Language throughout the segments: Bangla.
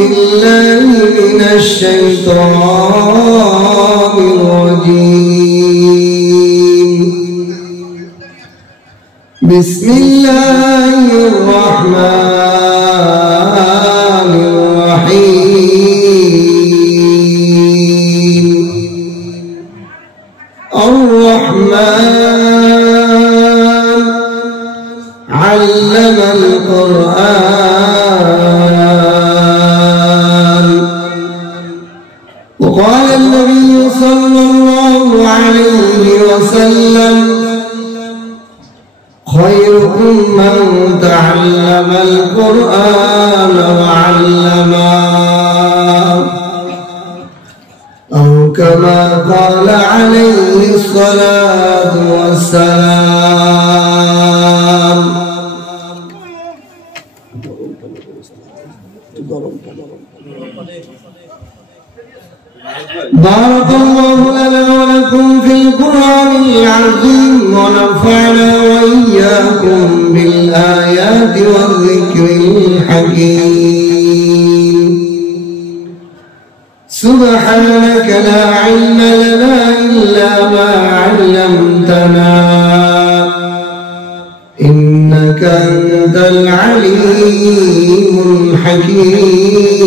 بالله من الشيطان الرجيم بسم الله الرحمن الرحيم الرحمن علم القرآن وقال النبي صلى الله عليه وسلم خيركم من تعلم القرآن وعلمه أو كما قال عليه الصلاة والسلام بارك الله لنا ولكم في القرآن العظيم ونفعنا وإياكم بالآيات والذكر الحكيم سبحانك لا علم لنا إلا ما علمتنا إنك أنت العليم الحكيم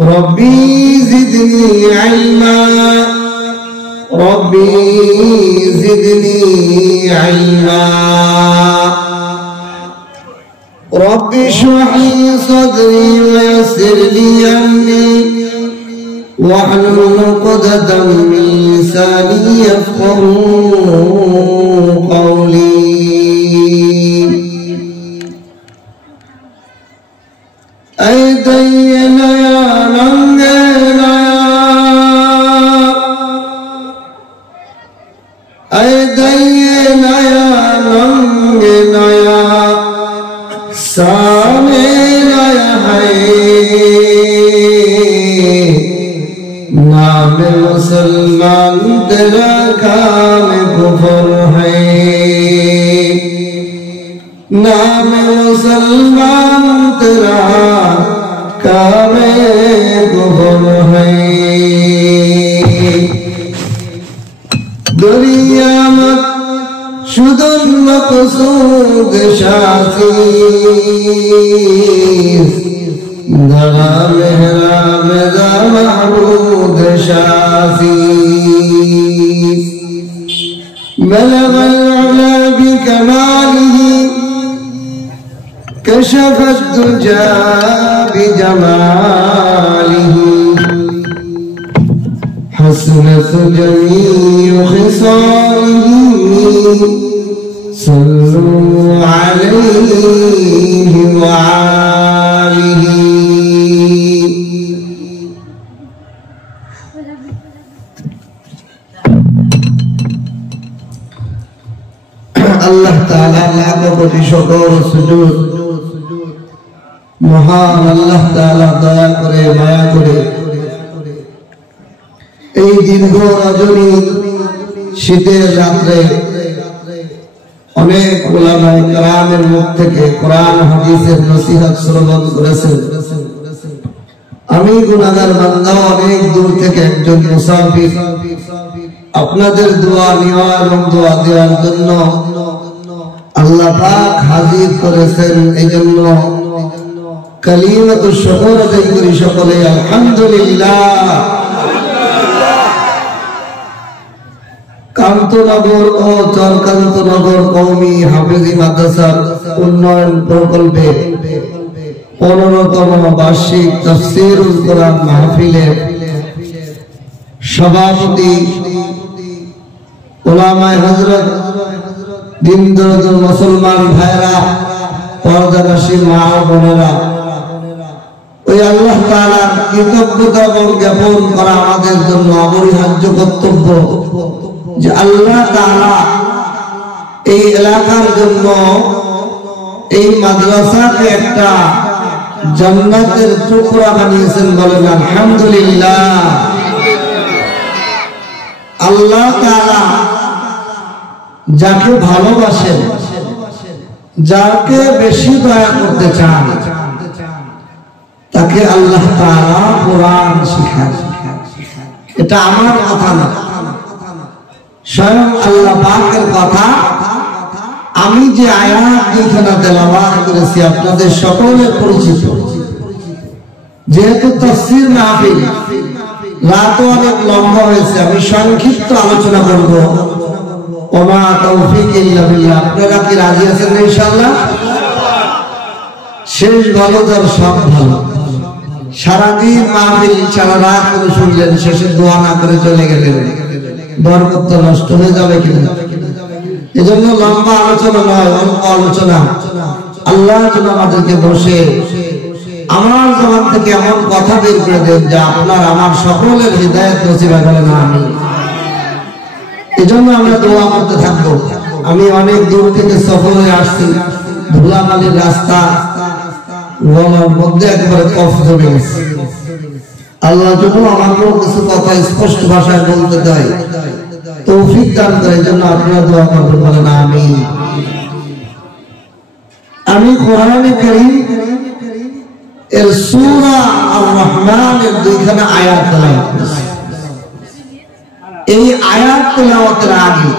ربي زدني علما ربي زدني علما رب اشرح لي صدري ويسر لي أمري واحلل عقدة من لساني يفقهوا قولي أيدينا يا ننجينا أيدينا يا ننجينا يا سامينا يا حي नाम मुसलमान तेरा काम कुफर है नाम मुसलमान तेरा काम कुफर है दुनिया में शुद्ध मकसूद शासी दगा मेहराब दा महमूद शासी बलग العلا بكماله كشف الدجى بجماله حسنت جميع خصاله صلوا عليه وآله আল্লাহ তাআলা লাখো কোটি শুকর সুজুদ মহান আল্লাহ তাআলা দয়া করে মায়া করে এই দীর্ঘ রজনী শীতের রাত্রে অনেক উলামায়ে কেরামের মুখ থেকে কোরআন হাদিসের নসিহত শ্রবণ করেছেন আমি গুনাহগার বান্দা অনেক দূর থেকে একজন মুসাফির আপনাদের দোয়া নেওয়া এবং দোয়া দেওয়ার জন্য আল্লাহ পাক হাজির করেছেন এইজন্য কালিমাতুশ শুকর আদায় করি সকলে আলহামদুলিল্লাহ কান্তনগর ও চরকান্তনগর কওমি হাফেজি মাদ্রাসার উন্নয়ন প্রকল্পে 15তম বার্ষিক তাফসীরুল কোরআন মাহফিলের সভাপতি উলামায়ে হযরত দিন দরদের মুসলমান ভাইরা পর্দানশীল মা বোনেরা ওই আল্লাহ তাআলার কৃতজ্ঞতা জ্ঞাপন করা আমাদের জন্য অপরিহার্য কর্তব্য যে আল্লাহ তাআলা এই এলাকার জন্য এই মাদ্রাসাকে একটা জান্নাতের টুকরা বানিয়েছেন বলেন আলহামদুলিল্লাহ আল্লাহ তাআলা যাকে ভালোবাসেন যাকে বেশি দয়া করতে চান তাকে আল্লাহ তাআলা কোরআন শিখায়। এটা আমার কথা না, স্বয়ং আল্লাহ পাকের কথা। আমি যে আয়াত দুইখানা তেলাওয়াত করেছি আপনাদের সকলের পরিচিত। যেহেতু তাফসীর মাহফিল, রাত অনেক লম্বা হয়েছে, আমি সংক্ষিপ্ত আলোচনা করব। ওমা তৌফিক ইল্লা বিল্লাহ। আপনারা কি রাজি আছেন ইনশাআল্লাহ? শেষ ভালো তার সব ভালো। সারাদিন মাহফিল সারা রাত করে শুনলেন, শেষে দোয়া না করে চলে গেলেন, বরকত নষ্ট হয়ে যাবে কিনা। এজন্য লম্বা আলোচনা নয়, অল্প আলোচনা। আল্লাহ যেন আমাদেরকে বসে আমার জবান থেকে এমন কথা বের করে দেন যা আপনার আমার সকলের হৃদায়াত নসিব করেন, আমিন। এজন্য আমরা দোয়া করতে থাকবো। আমি অনেক দূর থেকে সফরে আসছি, ধুলাবালির রাস্তা, গলার মধ্যে একবারে কফ জমে গেছে। আল্লাহ যেন আমাকেও কিছু কথা স্পষ্ট ভাষায় বলতে দেয়, তৌফিক দান করে। এই জন্য আপনারা দোয়া করবেন, বলেন আমিন। আমি কোরআনে কারীম এর সূরা আর রহমানের দুইখানা আয়াত তেলাওয়াত করেছি। এই আয়াত তেলাওয়াতের আগে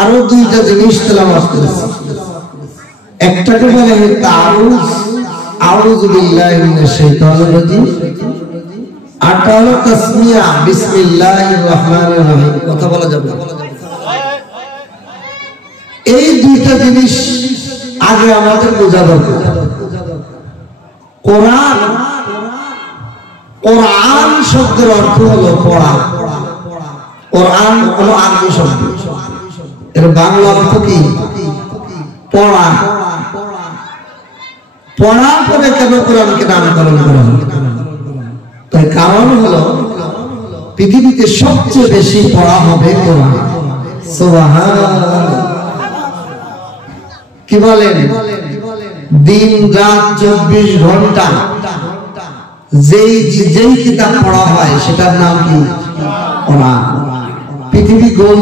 আরো দুইটা জিনিস তেলাওয়াত করেছি। একটাকে বলে তাআরুজ, আউযু বিল্লাহি মিনাশ শাইতানির রাজিম। আরটা হলো তাসমিয়া, বিসমিল্লাহির রহমানির রহিম। কথা বলা যাবে। এই দুইটা জিনিস আগে আমাদের বোঝা দরকার। কোরআন, কোরআন শব্দের অর্থ হলো পড়া। কোরআন হলো আরবি শব্দ, এর বাংলা অর্থ কি? পড়া। পড়া করে কেন কোরআনকে নামকরণ করা হলো? তার কারণ হলো পৃথিবীতে সবচেয়ে বেশি পড়া হবে কোরআন। সুবহানাল্লাহ। কি বলেন? দিন রাত 24 ঘন্টা যেই কিতাব পড়া হয় সেটার নাম কি? কোরআন। পৃথিবী গোল,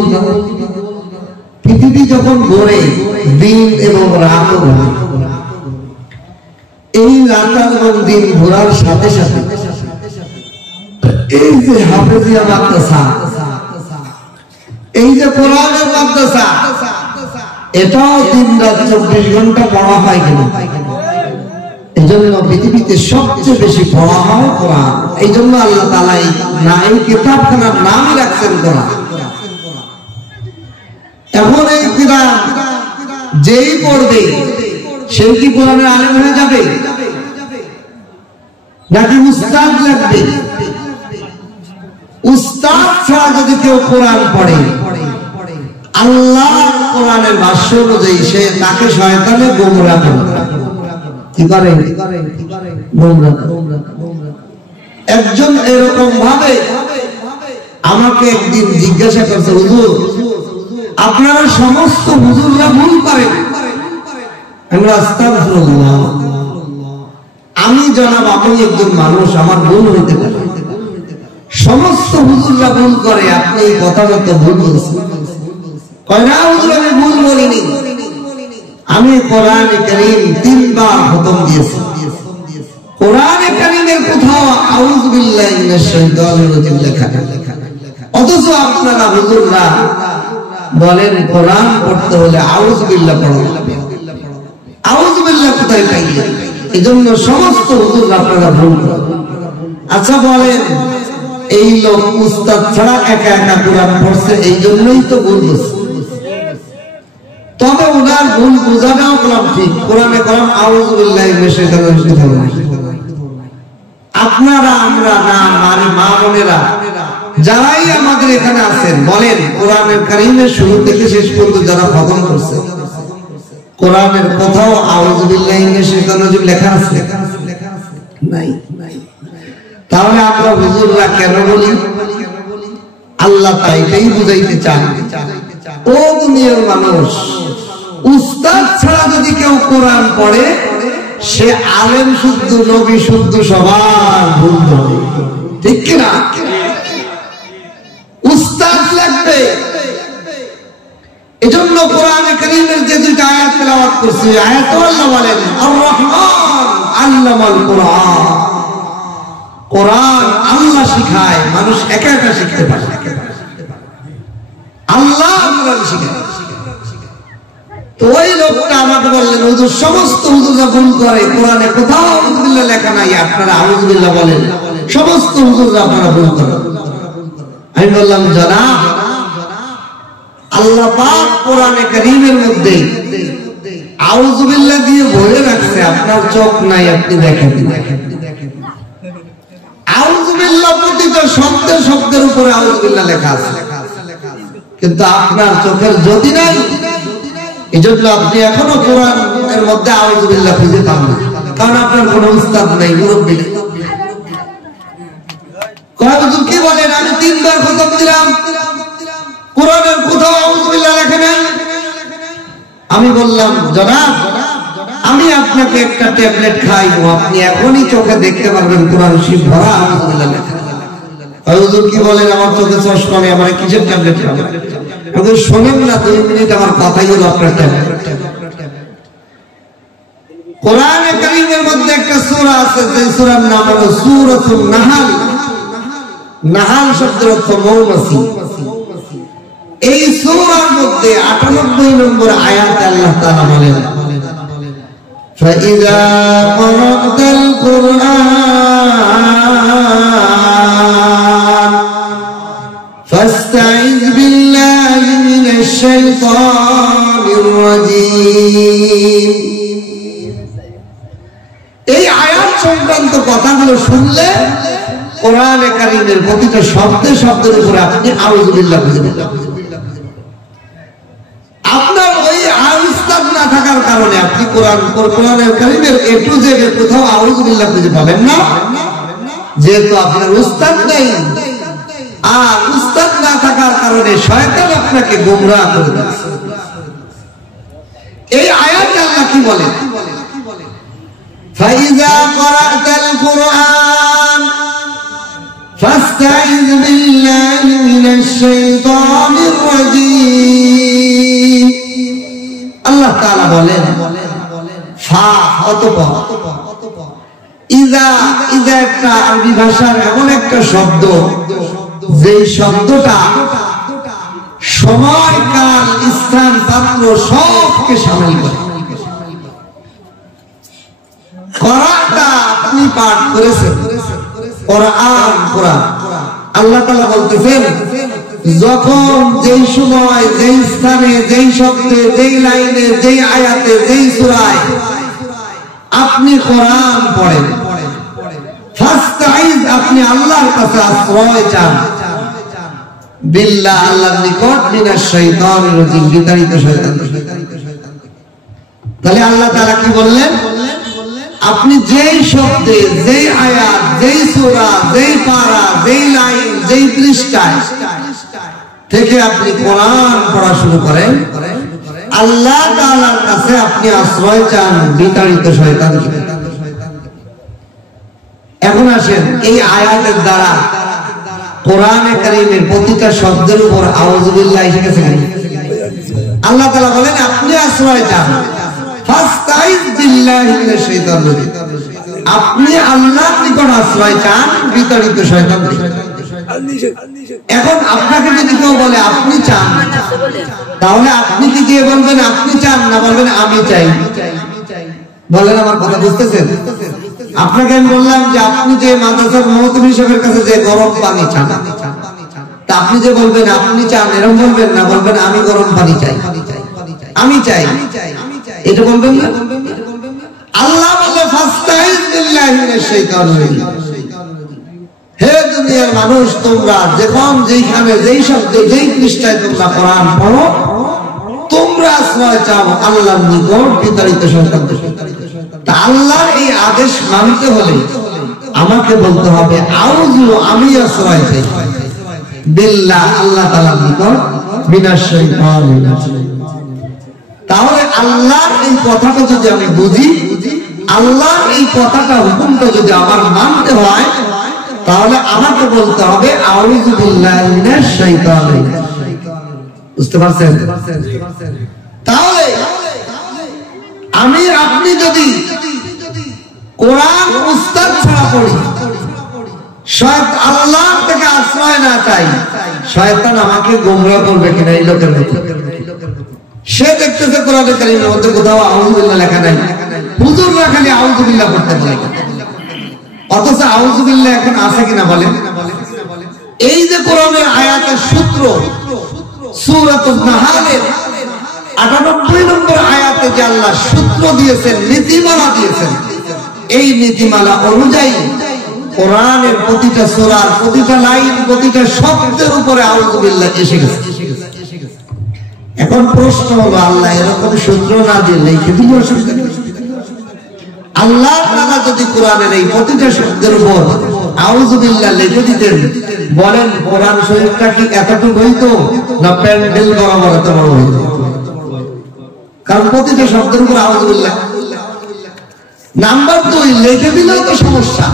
পৃথিবী যখন ঘোরে দিন এবং রাত ঘোরে। এই রাত এবং দিন ঘোরার সাথে সাথে এই যে হাফেজিয়া মাদ্রাসা, এই যে কোরআনের মাদ্রাসা, এটাও দিন রাত 24 ঘন্টা পড়া হয় কেন? এই জন্য পৃথিবীতে সবচেয়ে বেশি পড়া হয় কোরআন। এই জন্য আল্লাহ তাআলা এই কিতাবখানার নামই রাখছেন কোরআন। এখন এই কোরআন যেই পড়বে সেই কি কোরআনের আলেম হয়ে যাবে, নাকি উস্তাদ লাগবে? উস্তাদ ছাড়া যদি কেউ কোরআন পড়ে, আল্লাহ কোরআনের ভাষ্য অনুযায়ী সে তাকে শয়তানে গোমরাহ করে। কি করে? গোমরাহ। একজন এরকম ভাবে আমাকে একদিন জিজ্ঞাসা করছে, হুজুর আপনারা সমস্ত হুজুররা ভুল করেন। আমরা আস্তাগফিরুল্লাহ, আমি জনাব আপনি একজন মানুষ, আমার ভুল হইতে পারে। সমস্ত হুজুররা ভুল করে, আপনি এই কথা মতো ভুল বলছেন। কয় না হুজুর, আমি ভুল বলিনি, আমি কোরআনে কারীম 3 বার খতম দিয়েছি। কোরআনে কারীমের কোথাও আউযু বিল্লাহি মিনাশ শাইতানির রাজিম লেখা নেই। অথচ আপনারা হুজুররা বলেন কোরআন পড়তে হলে আউযু বিল্লাহ পড়ো। আউযু বিল্লাহ কোথায় পাইলেন? এজন্য সমস্ত হুজুররা আপনারা ভুল করেন। আচ্ছা বলেন, এই লোক উস্তাদ ছাড়া একা একা কোরআন পড়ছে, এই জন্যই তো ভুল বলছে। তবে ওনার ভুল বোঝাটাও করলাম ঠিক। কোরআনে কলাম আউযু বিল্লাহি মিনাশ শাইতানির রাজিম। আপনারা আমরা না, মানে মা বোনেরা যারাই আমাদের এখানে আছেন, বলেন কোরআনের কারীমের শুরু থেকে শেষ পর্যন্ত যারা খতম করছে, কোরআনের কোথাও আউযু বিল্লাহি মিনাশ শাইতানির রাজিম লেখা আছে? নাই। তাহলে আমরা হুজুররা কেন বলি? আল্লাহ তাইটাই বুঝাইতে চান। ও দুনিয়ার মানুষ, উস্তাদ ছাড়া যদি কেউ কোরআন পড়ে, সে আলেম শুদ্ধ, নবী শুদ্ধ, সবার ভুল ধরে। ঠিক কিনা? উস্তাদ লাগবে। এজন্য কোরআনে কারীমের যে দুইটা আয়াত তেলাওয়াত করছি, আয়াত আল্লাহ বলেন আর রহমান আল্লামাল কুরআন। কোরআন আল্লাহ শিখায়, মানুষ একা একা শিখতে পারে। আল্লাহ কোরআন শিখায়। তো ওই লোকটা আমাকে বললেন, হুজুর সমস্ত হুজুররা ভুল করে, কোরআনে কোথাও আউযুবিল্লাহ লেখা নাই, আপনারা আউযুবিল্লাহ বলেন, সমস্ত হুজুররা আপনারা ভুল করেন। আমি বললাম, জনাব, আল্লাহ পাক কোরআনে কারীমের মধ্যে আউযুবিল্লাহ দিয়ে ভরে রাখছে, আপনার চোখ নাই, আপনি দেখেন। আউযুবিল্লাহ প্রতিটা শব্দের শব্দের উপরে আউযুবিল্লাহ লেখা আছে, কিন্তু আপনার চোখের জ্যোতি নাই। এজন্য আপনি এখনো কোরআনের মধ্যে আউযুবিল্লাহ খুঁজে পান না, কারণ আপনার কোনো উস্তাদ নাই, মুরব্বি নেই। কয় হুজুর কি বলেন? আমি 3 বার খতম দিলাম, কোরআনের কোথাও আউযুবিল্লাহ লেখা নাই। আমি বললাম, জনাব, আমি আপনাকে একটা ট্যাবলেট খাইবো, আপনি এখনই চোখে দেখতে পারবেন কোরআন শরীফ ভরা আউযুবিল্লাহ লেখা। হুজুর কি বলেন? আমার চোখে চশমা নেই, আমার কিসের ট্যাবলেট খাবেন? হুজুর শোনেন না, 2 মিনিট আমার কথাই হলো আপনার ট্যাবলেট। কোরআনে কারীমের মধ্যে একটা সূরা আছে, যে সূরার নাম হলো সূরাতুন নাহাল। নাহাল শব্দের অর্থ মৌমাছি। এই সূরার মধ্যে 98 নম্বর আয়াতে আল্লাহ তাআলা বলেন, فَإِذَا قَرَأْتَ الْقُرْآنَ فَاسْتَعِذْ بِاللَّهِ مِنَ الشَّيْطَانِ الرَّجِيمِ। এই আয়াত সংক্রান্ত কথাগুলো শুনলে কোরআনে কারীমের প্রতিটা শব্দে শব্দের উপরে আপনি আউযুবিল্লাহ বলবেন। আপনার ওই উস্তাদ না থাকার কারণে আপনি কোরআনের কারীমের এ টু জেড এর কোথাও আউযুবিল্লাহ খুঁজে পাবেন না, যেহেতু আপনার উস্তাদ নেই। আর উস্তাদ না থাকার কারণে শয়তান আপনাকে গোমরাহ করে দিচ্ছে। এই আয়াতে আল্লাহ কি বলেন? فَإِذَا قَرَأْتَ الْقُرْآنَ فَاسْتَعِذْ بِاللَّهِ مِنَ الشَّيْطَانِ الرَّجِيمِ। আল্লাহ তাআলা বলেন, ফা অতঃপর, ইযা, ইযা একটা আরবি ভাষার এমন একটা শব্দ, যে শব্দটা সময়, কাল, স্থান, পাত্র সবকে শামিল করে। কোরআনটা আপনি পাঠ করেছেন, কোরআন, কোরআন। আল্লাহ তাআলা বলতেছেন, যখন যেই সময়, যেই স্থানে, যেই শব্দে, যেই লাইনে, যেই আয়াতে, যেই সূরায় আপনি কোরআন পড়েন, ফাস্তাইজ, আপনি আল্লাহর কাছে আশ্রয় চান, বিল্লাহ, আল্লাহর নিকট, মিনাশ শাইতানির রাজিম, বিতাড়িত শয়তান। তাহলে আল্লাহ তাআলা কি বললেন? আপনি যেই শব্দে, যেই আয়াত, যেই সূরা, যেই পারা, যেই লাইন, যেই পৃষ্ঠায় থেকে আপনি কোরআন পড়া শুরু করেন, আল্লাহ তাআলার কাছে আপনি আশ্রয় চান বিতাড়িত শয়তান থেকে। এখন আসেন, এই আয়াতের দ্বারা কোরআনে কারীমের প্রতিটা শব্দের উপর আউযুবিল্লাহ এসে গেছে। আল্লাহ তাআলা বলেন, আপনি আশ্রয় চান, ফাস্তাইজ বিল্লাহি মিনাশ শাইতানির রাজিম, আপনি আল্লাহর নিকট আশ্রয় চান বিতাড়িত শয়তান থেকে। এখন আপনাকে যদি কেউ বলে আপনি চান, তাহলে আপনি কি গিয়ে বলবেন আপনি চান, না বলবেন আমি চাই? বলেন, আমার কথা বুঝতেছেন? আপনাকে আমি বললাম যে আপনি যে মাদ্রাসার মহতমি সাহেবের কাছে যে গরম পানি চান, তা আপনি যে বলবেন আপনি চান, এরকম বলবেন না, বলবেন আমি গরম পানি চাই, আমি চাই, এটা বলবেন না। আল্লাহ বলে, ফাস্তাইজ বিল্লাহি মিনাশ শাইতানির রাজিম। হে দুনিয়ার মানুষ, তোমরা যখন যেখানে, যেই শব্দে, যেই পৃষ্ঠায় তোমরা কোরআন পড়ো, তোমরা আশ্রয় চাও আল্লাহর নিকট বিতাড়িত শয়তান থেকে। তা আল্লাহর এই আদেশ মানতে হলে আমাকে বলতে হবে আউযু, আমি আশ্রয় চাই বিল্লাহ, আল্লাহ তাআলার নিকট, মিনাশ শাইতানির রাজিম। তাহলে আল্লাহর এই কথাটা যদি আমি বুঝি, আল্লাহর এই কথাটা, হুকুমটা যদি আমার মানতে হয়, তাহলে আমাকে বলতে হবে আউযু বিল্লাহি মিনাশ শাইতানির রাজিম। বুঝতে পারছেন? তাহলে আমি, আপনি যদি কোরআন উস্তাদ ছাড়া পড়ি, শয়তান আল্লাহ থেকে আশ্রয় না চাই, শয়তান আমাকে গোমরাহ করবে কিনা এই লোকের মতো। সে দেখতেছে কোরআনে কারীমের মধ্যে কোথাও আউযুবিল্লাহ লেখা নাই, হুজুররা খালি আউযুবিল্লাহ পড়তে বলে, অথচ আউযুবিল্লাহ এখন আছে কিনা বলেন? এই যে কোরআনের আয়াতের সূত্র, সূরাতুন নাহলের ৯৮ নম্বর আয়াতে যে আল্লাহ সূত্র দিয়েছেন, নীতিমালা দিয়েছেন, এই নীতিমালা অনুযায়ী কোরআনের প্রতিটা সূরার প্রতিটা লাইন, প্রতিটা শব্দের উপরে আউযুবিল্লাহ এসে গেছে। এখন প্রশ্ন হলো, আল্লাহ এরকম সূত্র না দিয়ে লিখে দিল অসুবিধা কি? আল্লাহ তাআলা যদি কোরআনের এই প্রতিটা শব্দের উপর আউযুবিল্লাহ লিখে দিতেন, বলেন কোরআন শরীফটা কি এতটুকু হইতো না প্যান্ডেল বরাবর এত বড় হইতো? কারণ প্রতিটা শব্দের উপর আউযুবিল্লাহ। নাম্বার 2, লিখে দিলেও তো সমস্যা,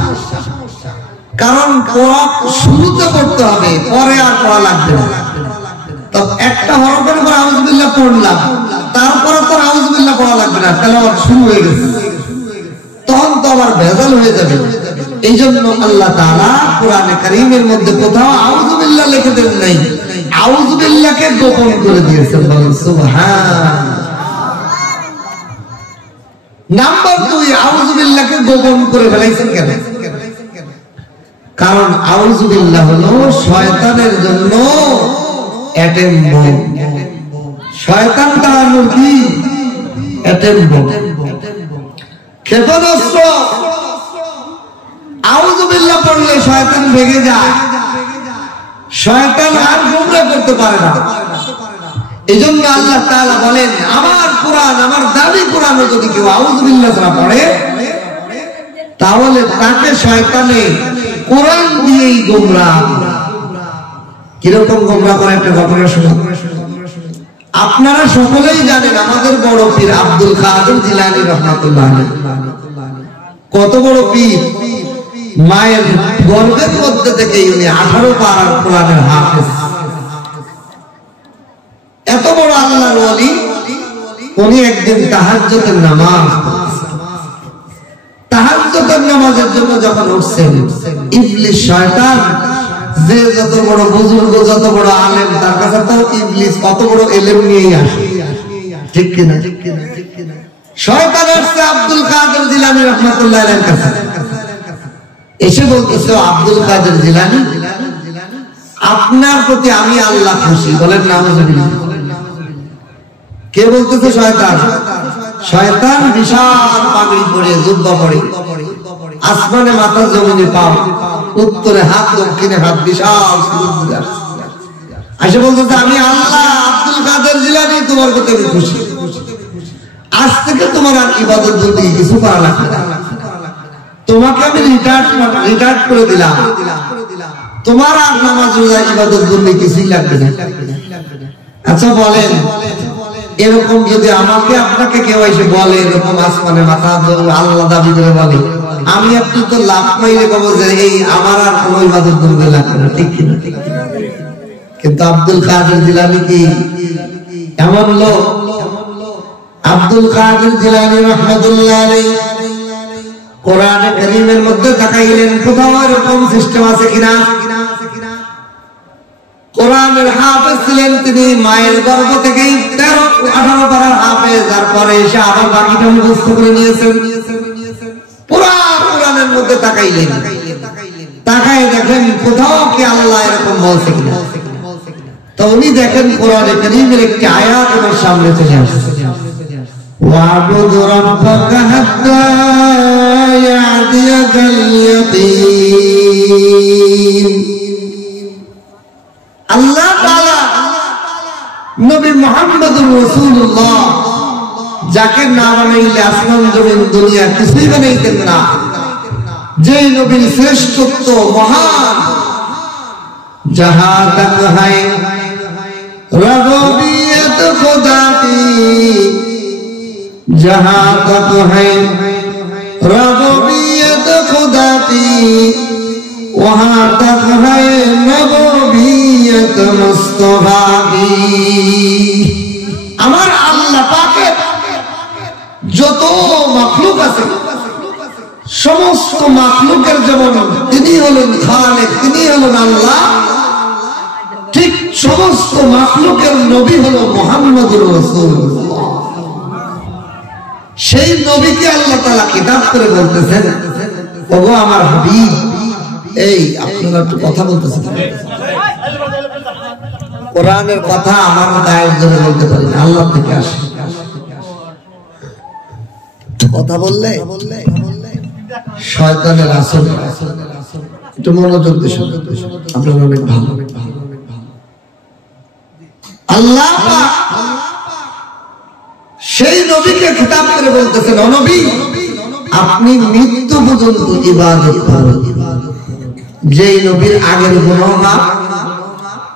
কারণ পড়া শুরুতে করতে হবে, পরে আর পড়া লাগবে না। তো একটা হরফের উপর আউযুবিল্লাহ পড়লাম, তারপরে তো আউযুবিল্লাহ পড়া লাগবে না, তেলাওয়াত শুরু হয়ে গেছে, তখন তো আবার ভেজাল হয়ে যাবে। এই জন্য আল্লাহ তাআলা কোরআনে কারীমের মধ্যে কোথাও আউযুবিল্লাহ লিখে দেন নাই, আউযুবিল্লাহকে গোপন করে দিয়েছেন। বলেন সুবহান। নাম্বার 2, আউযুবিল্লাহকে গোপন করে ফেলাইছেন কেন? কারণ আউযুবিল্লাহ হলো শয়তানের জন্য অ্যাটম বোম। শয়তান তাড়ানোর কি? অ্যাটম বোম, ক্ষেপণাস্ত্র। আউযুবিল্লাহ পড়লে শয়তান ভেঙে যায়, শয়তান আর গোমরাহ করতে পারে না। এজন্য আল্লাহ তাআলা বলেন, আমার কোরআন, আমার দাবি কোরআনে যদি কেউ আউযুবিল্লাহ ছাড়া পড়ে, তাহলে তাকে শয়তানে কোরআন দিয়েই গোমরাহ। কিরকম গোমরাহ করে একটা ঘটনা শুনুন। আপনারা সকলেই জানেন আমাদের বড় পীর আব্দুল কাদের জিলানী রাহমাতুল্লাহ আলাইহি, কত বড় পীর। মায়ের গর্ভের মধ্যে থেকে উনি 18 পারার কোরআনের হাফেজ, এত বড় আল্লাহর ওলি। উনি একদিন তাহাজ্জুদের নামাজের জন্য যখন উঠছেন, ইবলিস শয়তান, যে যত বড় বুজুর্গ, যত বড় আলেম, তার কাছে তো ইবলিস কত বড় ইলম নিয়েই আসে, ঠিক কিনা? শয়তান আসছে আব্দুল কাদের জিলানী রাহমাতুল্লাহ আলাইহির কাছে, এসে বলতেছে, আব্দুল কাদের জিলানী, আপনার প্রতি আমি আল্লাহ খুশি। বলেন নাউযুবিল্লাহ। কে বলতেছে? শয়তান। শয়তান বিশাল পাগড়ি পরে, জুব্বা পরে, আসমানে মাথা, জমিনে পা, উত্তরে হাত, দক্ষিণে হাত, বিশাল আসে বলতেছে, আমি আল্লাহ আব্দুল কাদের জিলানী, তোমার প্রতি আমি খুশি। আজ থেকে তোমার আর ইবাদত বলতে কিছু করা লাগবে না, তোমাকে আমি রিটায়ার্ড করে দিলাম, তোমার আর নামাজ, রোজা, ইবাদত বলতে কিছুই লাগবে না। আচ্ছা বলেন, এরকম যদি আমাকে আপনাকে কেউ এসে বলে, এরকম আসমানে মাথা আল্লাহ দাবি করে বলে, আমি আপনি তো লাভ মাইলে বলবো যে এই আমার আর কোন ইবাদত করবে লাগবে না, ঠিক কিনা? কিন্তু আব্দুল কাদের জিলানী কি এমন লোক? আব্দুল কাদের জিলানী রাহমাতুল্লাহ আলাইহি কোরআনে কারীমের মধ্যে তাকাইলেন, কোথাও এরকম সিস্টেম আছে কিনা। কোরআনের হাফেজ ছিলেন তিনি, মায়ের গর্ভ থেকেই 13-18 পারার হাফেজ, তারপরে এসে আবার বাকিটা মুখস্থ করে নিয়েছেন। পুরা কোরআনের মধ্যে তাকাইলেন, তাকায় দেখেন কোথাও কি আল্লাহ এরকম বলছে কিনা। তো উনি দেখেন কোরআনে কারীমের একটি আয়াত ওনার সামনে চলে আসছে, ওয়া'বুদ রাব্বাকা হাত্তা ইয়াতিয়াকাল ইয়াকিন। আল্লাহ তাআলা নবী মুহাম্মদুর রাসূলুল্লাহ, যাকে না বানাইলে আসমান জমিন দুনিয়া কিছুই বানাইতেন না, যেই নবীর শ্রেষ্ঠত্ব মহান, जहां तक है रबूबियत खुदा की, जहां तक है रबूबियत खुदा की, वहां तक है नबूबियत मुस्तफा की। আমার আল্লাহ পাকের যত মাখলুক আছে সমস্ত মাখলুকের যেমন তিনি হলেন খালেক, তিনি হলেন আল্লাহ, ঠিক সমস্ত মাখলুকের নবী হলো মুহাম্মদুর রাসূলুল্লাহ। সেই নবীকে আল্লাহ তাআলা কিতাব করে বলতেছেন, ওগো আমার হাবিব। এই আপনারা একটু কথা বলতেছেন, কোরআনের কথা আমার গায়ের জোরে বলতে পারি না, আল্লাহ থেকে আসে। কথা বললে শয়তানের আসর। একটু মনোযোগ দিয়ে শুনুন, আপনারা অনেক ভালো। আল্লাহ পাক সেই নবীকে খেতাব করে বলতেছেন, ও নবী, আপনি মৃত্যু পর্যন্ত ইবাদত করুন। যেই নবীর আগের গুনাহ মাফ,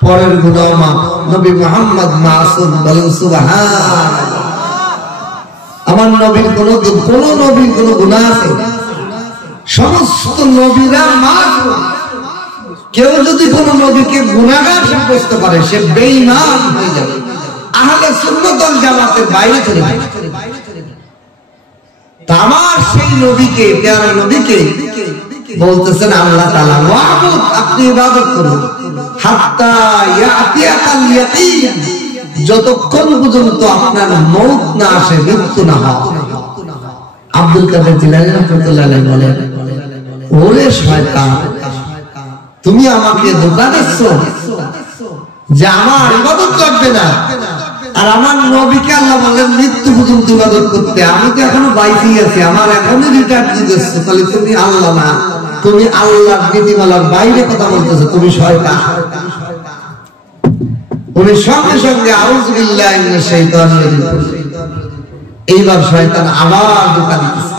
পরের গুনাহ মাফ। নবী মুহাম্মদ মাসুম, বলেন সুবহানাল্লাহ। আমার নবীর কোন নবীর কোন গুনাহ আছে? সমস্ত নবীরা মাসুম। কেউ যদি কোন নবীকে গুনাহগার সাব্যস্ত করে, সে বেঈমান হয়ে যাবে, আহলে সুন্নাত ওয়াল জামাতের বাইরে চলে যাবে। আমার সেই নবীকে, প্যারা নবীকে বলতেছেন আল্লাহ তাআলা, ওয়াবুদ, আপনি ইবাদত করুন, হাত্তা ইয়াতিয়াকাল ইয়াকিন, যতক্ষণ পর্যন্ত আপনার মওত না আসে, মৃত্যু না হয়। আব্দুল কাদের জিলানী রাহমাতুল্লাহ আলাইহি বলেন, ওরে শয়তান, তুমি আমাকে ধোঁকা দিচ্ছ যে আমার ইবাদত করবে না, আর আমার নবীকে আল্লাহ বলেন মৃত্যু পর্যন্ত ইবাদত করতে। আমি তো এখনো বাইরে আছি, আমার এখনই রিটায়ার দিতেছো, তাহলে তুমি আল্লাহ না, তুমি আল্লাহর নীতিমালার বাইরে কথা বলতেছো, তুমি শয়তান। উনি সঙ্গে সঙ্গে আউযু বিল্লাহি মিনাশ শাইতানির রাজিম। এইবার শয়তান আবার ধোঁকা দিতেছে,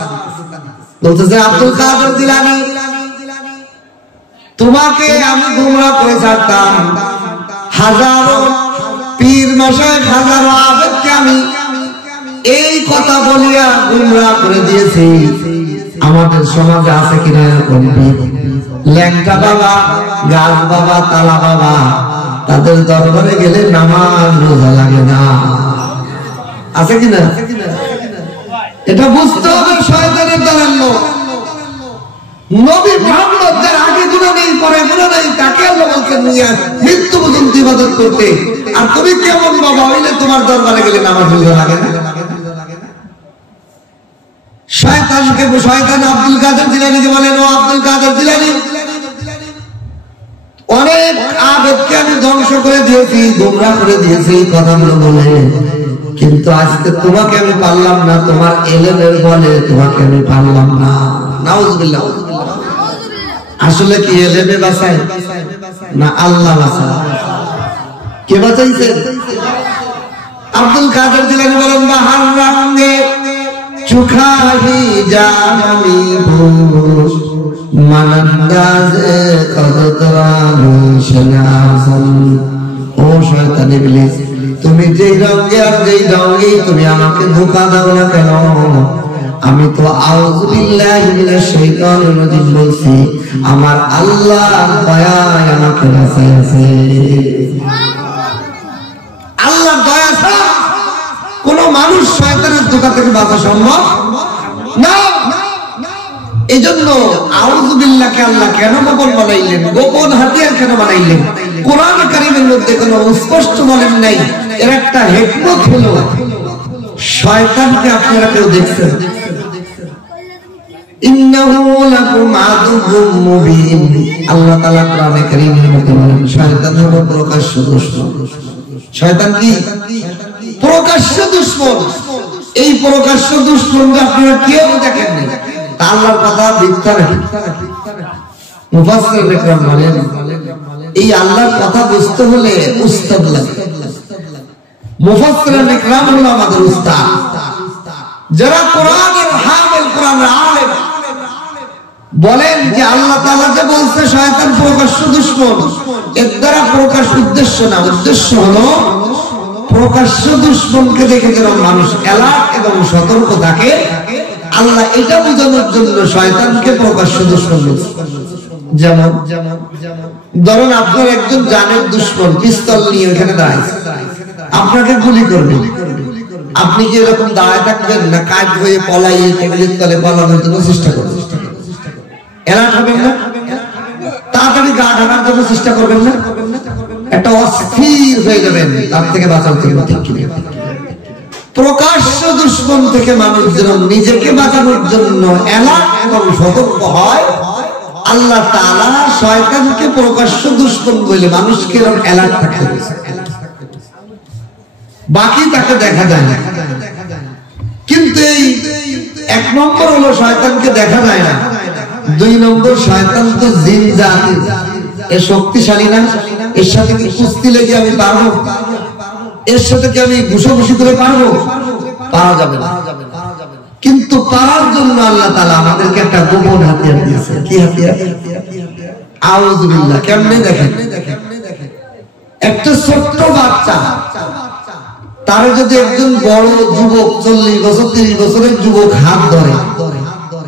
বলতেছে, আব্দুল কাদের জিলানী, তোমাকে আমি গোমরাহ করে ছাড়তাম, হাজারো পীর মাশায়েখ, হাজারো আবেদকে আমি এই কথা বলিয়া গোমরাহ করে দিয়েছি। আমাদের সমাজে আছে কিনা এরকম ল্যাংটা বাবা, গাছ বাবা, তালা বাবা, তাদের দরবারে গেলে নামাজ রোজা লাগে না, আছে কিনা? এটা বুঝতে হবে শয়তানের দলের লোক। নবী মুহাম্মদ যার আগে গুনাহ নেই, পরে গুনাহ নেই, তাকে আল্লাহ বলছেন মৃত্যু পর্যন্ত ইবাদত করতে। আর তুমি কেমন বাবা হইলে তোমার দরবারে গেলে নামাজ রোজা লাগে না? শয়তান আব্দুল কাদের জিলানীকে বলেন, ও আব্দুল কাদের জিলানী, অনেক আবেদকে আমি ধ্বংস করে দিয়েছি, গোমরাহ করে দিয়েছি কথাগুলো বলে, কিন্তু আজকে তোমাকে আমি পারলাম না, তোমার ইলমের বলে তোমাকে আমি পারলাম না। নাউযুবিল্লাহ। আসলে কি ইলমে বাঁচায় না আল্লাহ বাঁচায়? কে বাঁচাইছে? আব্দুল কাদের জিলানী বলেন, বাহার রঙে চুখাহি জামি ভূষ মানন্দাজে কদতরানি শনাসন। ও শয়তান ইবলিস, তুমি যেই রঙে আর যেই রঙে তুমি আমাকে ধোঁকা দাও না কেন, আমি তো আউযু বিল্লাহি মিনাশ শাইতানির রাজিম বলছি, আমার আল্লাহর দয়ায় আমাকে বাঁচাইছে। আল্লাহর দয়া ছাড়া কোন মানুষ শয়তানের ধোঁকা থেকে বাঁচা সম্ভব না। এইজন্য আউযু বিল্লাহকে আল্লাহ কেন গোপন বানাইলেন, গোপন হাতিয়ার কেন বানাইলেন? কোরআন কারীমের মধ্যে কোনো স্পষ্ট বলেন নাই। এর একটা হিকমত হলো, শয়তানকে আপনারা কেউ দেখছেন? ইন্নাহু লাকুম আদুউম মুবিন। আল্লাহ তাআলা কোরআনে কারীমের মধ্যে বলেন, শয়তান হলো প্রকাশ্য দুশমন। শয়তান কি? প্রকাশ্য দুশমন। এই প্রকাশ্য দুশমনকে আপনারা কেউ দেখেন না, আল্লাহর কথা মিথ্যা নাকি? মুফাসসির ইকরাম বলেন, এই আল্লাহর কথা বুঝতে হলে উস্তাদ লাগে। মুফাসসির ইকরাম হলো আমাদের উস্তাদ, যারা কোরআনের হাফেজ, কোরআনের আলেম। বলেন যে আল্লাহ তাআলা যে বলছে শয়তান প্রকাশ্য দুশমন, এর দ্বারা প্রকাশ উদ্দেশ্য না, উদ্দেশ্য হলো প্রকাশ্য দুশমনকে দেখে যেন মানুষ অ্যালার্ট এবং সতর্ক থাকে। আল্লাহ এটা বোঝানোর জন্য শয়তানকে প্রকাশ্য দুশমন বলছে। যেমন ধরুন আপনার একজন জানের দুশমন পিস্তল নিয়ে ওখানে দাঁড়ায়, আপনাকে গুলি করবে, আপনি কি এরকম দাঁড়ায় থাকবেন না কাজ হয়ে পলাইয়ে টেবিলের তলে পালানোর জন্য চেষ্টা করবেন? অ্যালার্ট হবেন না? তাড়াতাড়ি গা ঢাকার জন্য চেষ্টা করবেন না? একটা অস্থির হয়ে যাবেন, তার থেকে বাঁচার জন্য। ঠিক কি? প্রকাশ্য দুশ্মন থেকে মানুষ যেন নিজেকে বাঁচানোর জন্য অ্যালার্ট এবং সতর্ক হয়, আল্লাহ তাআলা শয়তানকে প্রকাশ্য দুশ্মন বলে মানুষকে এরকম অ্যালার্ট থাকতে বলেছে। বাকি তাকে দেখা যায় না, কিন্তু এই এক নম্বর হলো শয়তানকে দেখা যায় না, দুই নম্বর শয়তান তো জিন জাতি, এ শক্তিশালী না, এর সাথে কি কুস্তি লেগে আমি পারবো? এর সাথে কি আমি ঘুষাঘুষি করে পারবো? পারা যাবে না। কিন্তু পারার জন্য আল্লাহ তাআলা আমাদেরকে একটা গোপন হাতিয়ার দিয়েছে। কি হাতিয়ার? আউযু বিল্লাহ। কেমনে দেখেন, একটা ছোট্ট বাচ্চা, তারে যদি একজন বড় যুবক 40 বছর 30 বছরের যুবক হাত ধরে,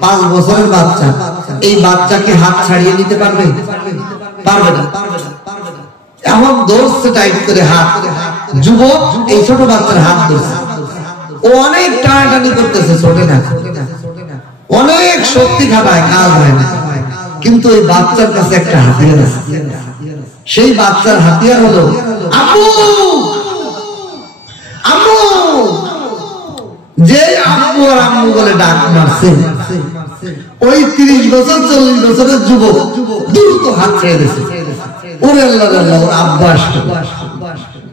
5 বছরের বাচ্চা, এই বাচ্চাকে হাত ছাড়িয়ে নিতে পারবে? পারবে না। এমন ধরছে টাইট করে হাত, যুবক এই ছোট বাচ্চার হাত ধরছে, ও অনেক টানাটানি করতেছে, ছোটে না, অনেক শক্তি খাটায়, কাজ হয় না। কিন্তু ওই বাচ্চার কাছে একটা হাতিয়ার আছে, সেই বাচ্চার হাতিয়ার হলো আম্মু। আম্মু, যে আম্মু আর আম্মু বলে ডাক মারছে, ওই 30 বছর 40 বছরের যুবক দ্রুত হাত ছেড়ে দিয়েছে। ওরে আল্লাহ আল্লাহ, ওর আব্বা আসবে,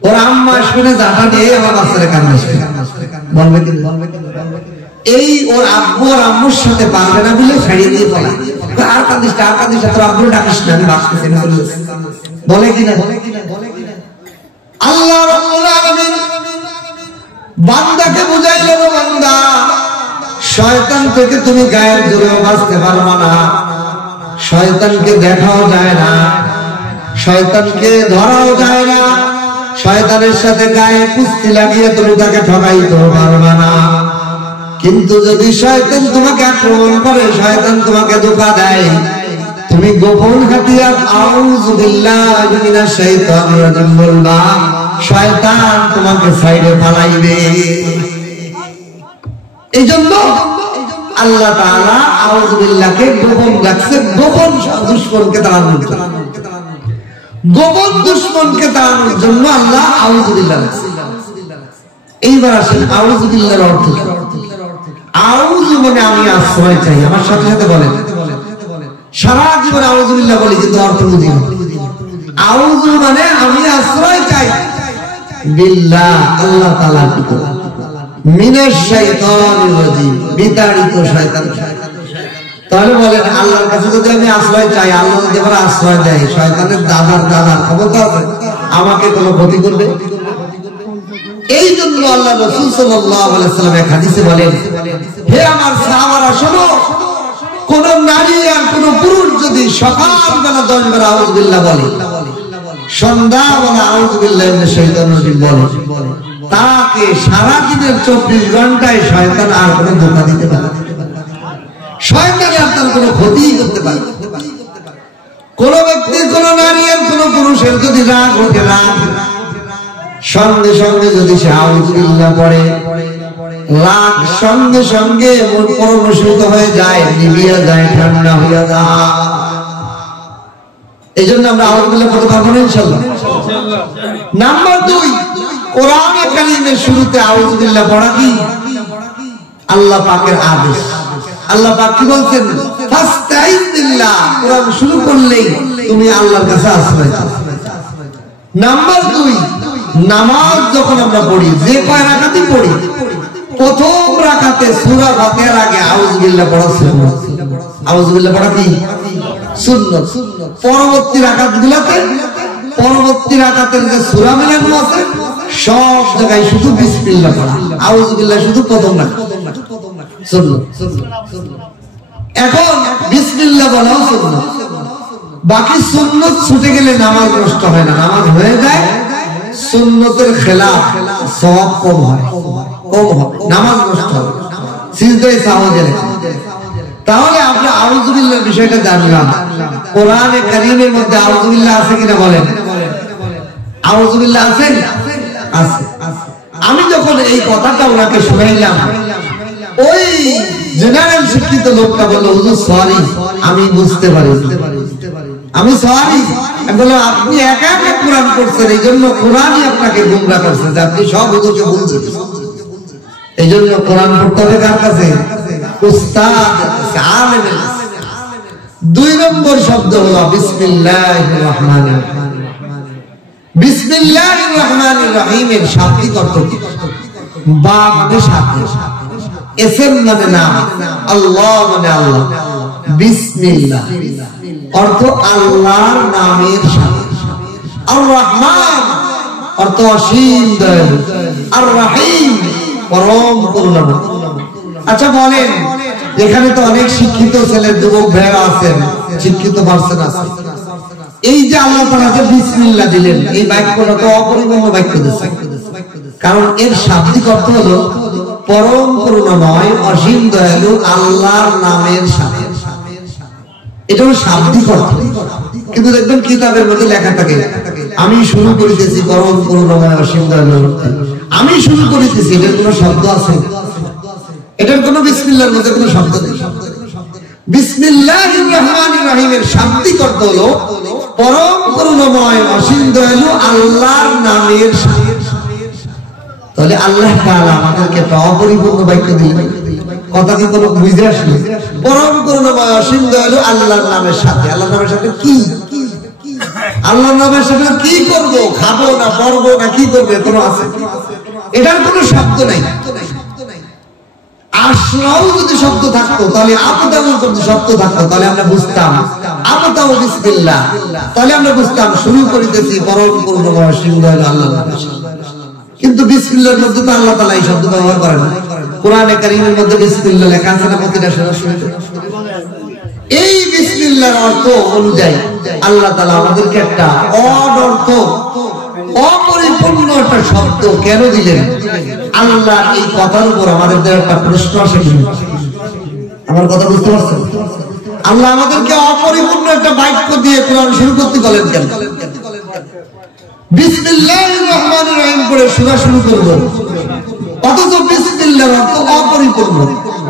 ওর আম্মা আসবে না, জাটা নিয়ে আমার বাচ্চারা কান্না বলবে কি? এই ওর আব্বু আর আম্মুর সাথে পারবে না বলে ছাড়িয়ে দিয়ে বলা, আর কাঁদিস না, আর কাঁদিস না, তোর আব্বুর ডাকিস না, আমি বাঁচতেছি না, বলে কিনা? আল্লাহ রাব্বুল আলামিন বান্দাকে বুঝাইলেন, বান্দা শয়তান থেকে তুমি গায়ের জোরেও বাঁচতে পারবে না, শয়তানকে দেখাও যায় না, শয়তানকে ধরাও যায় না, শয়তানের সাথে গায়ে কুস্তি লাগিয়ে তুমি তাকে ঠকাইতে পারবে না। কিন্তু যদি শয়তান তোমাকে আক্রমণ করে, শয়তান তোমাকে ধোঁকা দেয়, তুমি গোপন হাতিয়ার আউযু বিল্লাহি মিনাশ শাইতানির রাজিম বলবা, শয়তান তোমাকে সাইডে পালাইবে। এইজন্য আল্লাহ তাআলা আউযু বিল্লাহকে গোপন রাখছে, গোপন দুশমনকে তাড়ানোর জন্য। গোপন দুশমনকে তাড়ানোর জন্য আল্লাহ আউযু বিল্লাহ রাখছে। এইবার আসেন আউযু বিল্লাহর অর্থ কি? আউযু মানে আমি আশ্রয় চাই। আমার সাথে সাথে বলেন, সারা জীবন আউযু বিল্লাহ বলি কিন্তু অর্থ বুঝি না। আউযু মানে আমি আশ্রয় চাই বিল্লাহ, আল্লাহ তাআলার নিকট, মিনাশ শাইতানির রাজিম, বিতাড়িত শয়তান। তাহলে বলেন, আল্লাহর কাছে যদি আমি আশ্রয় চাই, আল্লাহ যদি আমার আশ্রয় দেয়, শয়তানের দাদার ক্ষমতা আছে আমাকে কোনো ক্ষতি করবে? এই জন্য আল্লাহ রাসূল সাল্লাল্লাহু আলাইহি ওয়াসাল্লাম এক হাদিসে বলেন, হে আমার সাহাবারা শোনো, কোন নারী আর কোন পুরুষ যদি সকালবেলা 10 বার আউযু বিল্লাহ বলে, সন্ধ্যাবেলা আউযু বিল্লাহি মিনাশ শাইতানির রাজিম বলে, তাকে সারা দিনের 24 ঘন্টায় শয়তান আর কোনো ধোঁকা দিতে পারে না, শয়তান আর তার কোনো ক্ষতি করতে পারে না। কোন ব্যক্তি, কোন নারী আর কোন পুরুষের যদি রাগ ওঠে, রাগ সঙ্গে সঙ্গে যদি সে আউযু বিল্লাহ পড়ে, রাগ সঙ্গে সঙ্গে পরবশিত হয়ে যায়, নিভিয়ে যায়, ঠান্ডা হয়ে যায়। এই জন্য আমরা আউযু বিল্লাহ পড়তে পারবো না ইনশাআল্লাহ। নাম্বার 2, কোরআনে কারীমের শুরুতে আউযু বিল্লাহ পড়া কি আল্লাহ পাকের আদেশ। আল্লাহ পাক কি বলছেন? ফাস্তাইন বিল্লাহ। কোরআন শুরু করলেই তুমি আল্লাহর কাছে আশ্রয় চাও। নাম্বার 2, নামাজ যখন আমরা পড়ি, যে কয় রাকাতই পড়ি, প্রথম রাকাতে সূরা ফাতিহার আগে আউযু বিল্লাহ পড়া সুন্নাত। আউযু বিল্লাহ পড়া কি সুন্নাত। পরবর্তী রাকাতগুলোতে, পরবর্তী রাকাতের যে সূরা মিলানো আছে, সব জায়গায় শুধু বিসমিল্লাহ পড়া, আউযু বিল্লাহ শুধু প্রথম রাকাত সুন্নাত। এখন বিসমিল্লাহ বলাও সুন্নাত। বাকি সুন্নাত ছুটে গেলে নামাজ নষ্ট হয় না, নামাজ হয়ে যায়, সুন্নতের খেলাফ সওয়াব কম হয়, নামাজ নষ্ট হয়, সিজদায় সাহু যায়। তাহলে আমরা আউযু বিল্লাহর বিষয়টা জানলাম। কোরআনে কারীমের মধ্যে আউযু বিল্লাহ আছে কিনা বলেন? আউযু বিল্লাহ আছে? আছে। আমি যখন এই কথাটা ওনাকে শুনাইলাম, ওই জেনারেল শিক্ষিত লোকটা বলল হুজুর সরি আমি বুঝতে পারি আমি সরি বললাম আপনি একা একা কোরআন পড়ছেন এইজন্য কোরআনই আপনাকে গুমরাহ করছে যে আপনি সব হুজুরকে বলছেন এইজন্য কোরআন পড়তে হবে কার কাছে উস্তাদ আলেমের কাছে 2 নম্বর শব্দ হলো বিসমিল্লাহির রহমানির রহিম বিসমিল্লাহির রহমানির রহিমের শাব্দিক অর্থ কি বা মানে সাথে ইসম মানে নাম আল্লাহ মানে আল্লাহ বিসমিল্লাহ অর্থ আল্লাহর নামের সাথে আর রহমান অর্থ অসীম দয়ালু আর রহিম পরম করুণাময় আচ্ছা বলেন এখানে তো অনেক শিক্ষিত ছেলে যুবক ভাইরা আছেন শিক্ষিত পারসন আছে এই যে আল্লাহ তাআলা যে বিসমিল্লাহ দিলেন এই বাক্যটা তো অপরিপূর্ণ বাক্য দিয়েছেন কারণ এর শাব্দিক অর্থ হলো পরম করুণাময় অসীম দয়ালু আল্লাহর নামের সাথে এটা হলো শাব্দিক অর্থ কিন্তু দেখবেন কিতাবের মধ্যে লেখা থাকে আমি শুরু করিতেছি পরম করুণাময় অসীম দয়ালু আমি শুরু করিতেছি এটার কোনো শব্দ আছে এটার কোনো বিসমিল্লাহর মধ্যে কোনো শব্দ নেই বিসমিল্লাহির রহমানির রহিমের শাব্দিক অর্থ হলো পরম করুণাময় অসীম দয়ালু আল্লাহর নামের সাথে তাহলে আল্লাহ তাআলা আমাদেরকে একটা অপরিপূর্ণ বাক্য দিলেন কথা কি কোনো বুঝে আসলো পরম করুণাময় অসীম দয়ালু আল্লাহর নামের সাথে আল্লাহর নামের সাথে কি আল্লাহর নামের সাথে কি করব খাবো না পড়বো না কি করবে কোনো আছে এটার কোনো শব্দ নাই আসরাও যদি শব্দ থাকতো তাহলে আবদাউ যদি শব্দ থাকতো তাহলে আমরা বুঝতাম আবদাউ বিসমিল্লাহ তাহলে আমরা বুঝতাম শুরু করিতেছি পরম করুণাময় অসীম দয়ালু আল্লাহর নামের সাথে কিন্তু বিসমিল্লাহর মধ্যে তো আল্লাহ তাআলা এই শব্দ ব্যবহার করেন কোরআনে কারীমের মধ্যে বিসমিল্লাহ লেখা আছে না প্রতিটা সূরাতে এই বিসমিল্লাহর অর্থ অনুযায়ী আল্লাহ তাআলা আমাদেরকে একটা অর্থ অপরিপূর্ণ একটা শব্দ কেন দিলেন আল্লাহ এই কথার উপর আমাদের একটা প্রশ্ন আসে আমার কথা বুঝতে পারছেন আল্লাহ আমাদেরকে অপরিপূর্ণ একটা বাক্য দিয়ে কোরআন শুরু করতে বলেন কেন বিসমিল্লাহির রহমানির রহিম করে শুরু করব অথচ বিসমিল্লাহর অর্থ অপরিপূর্ণ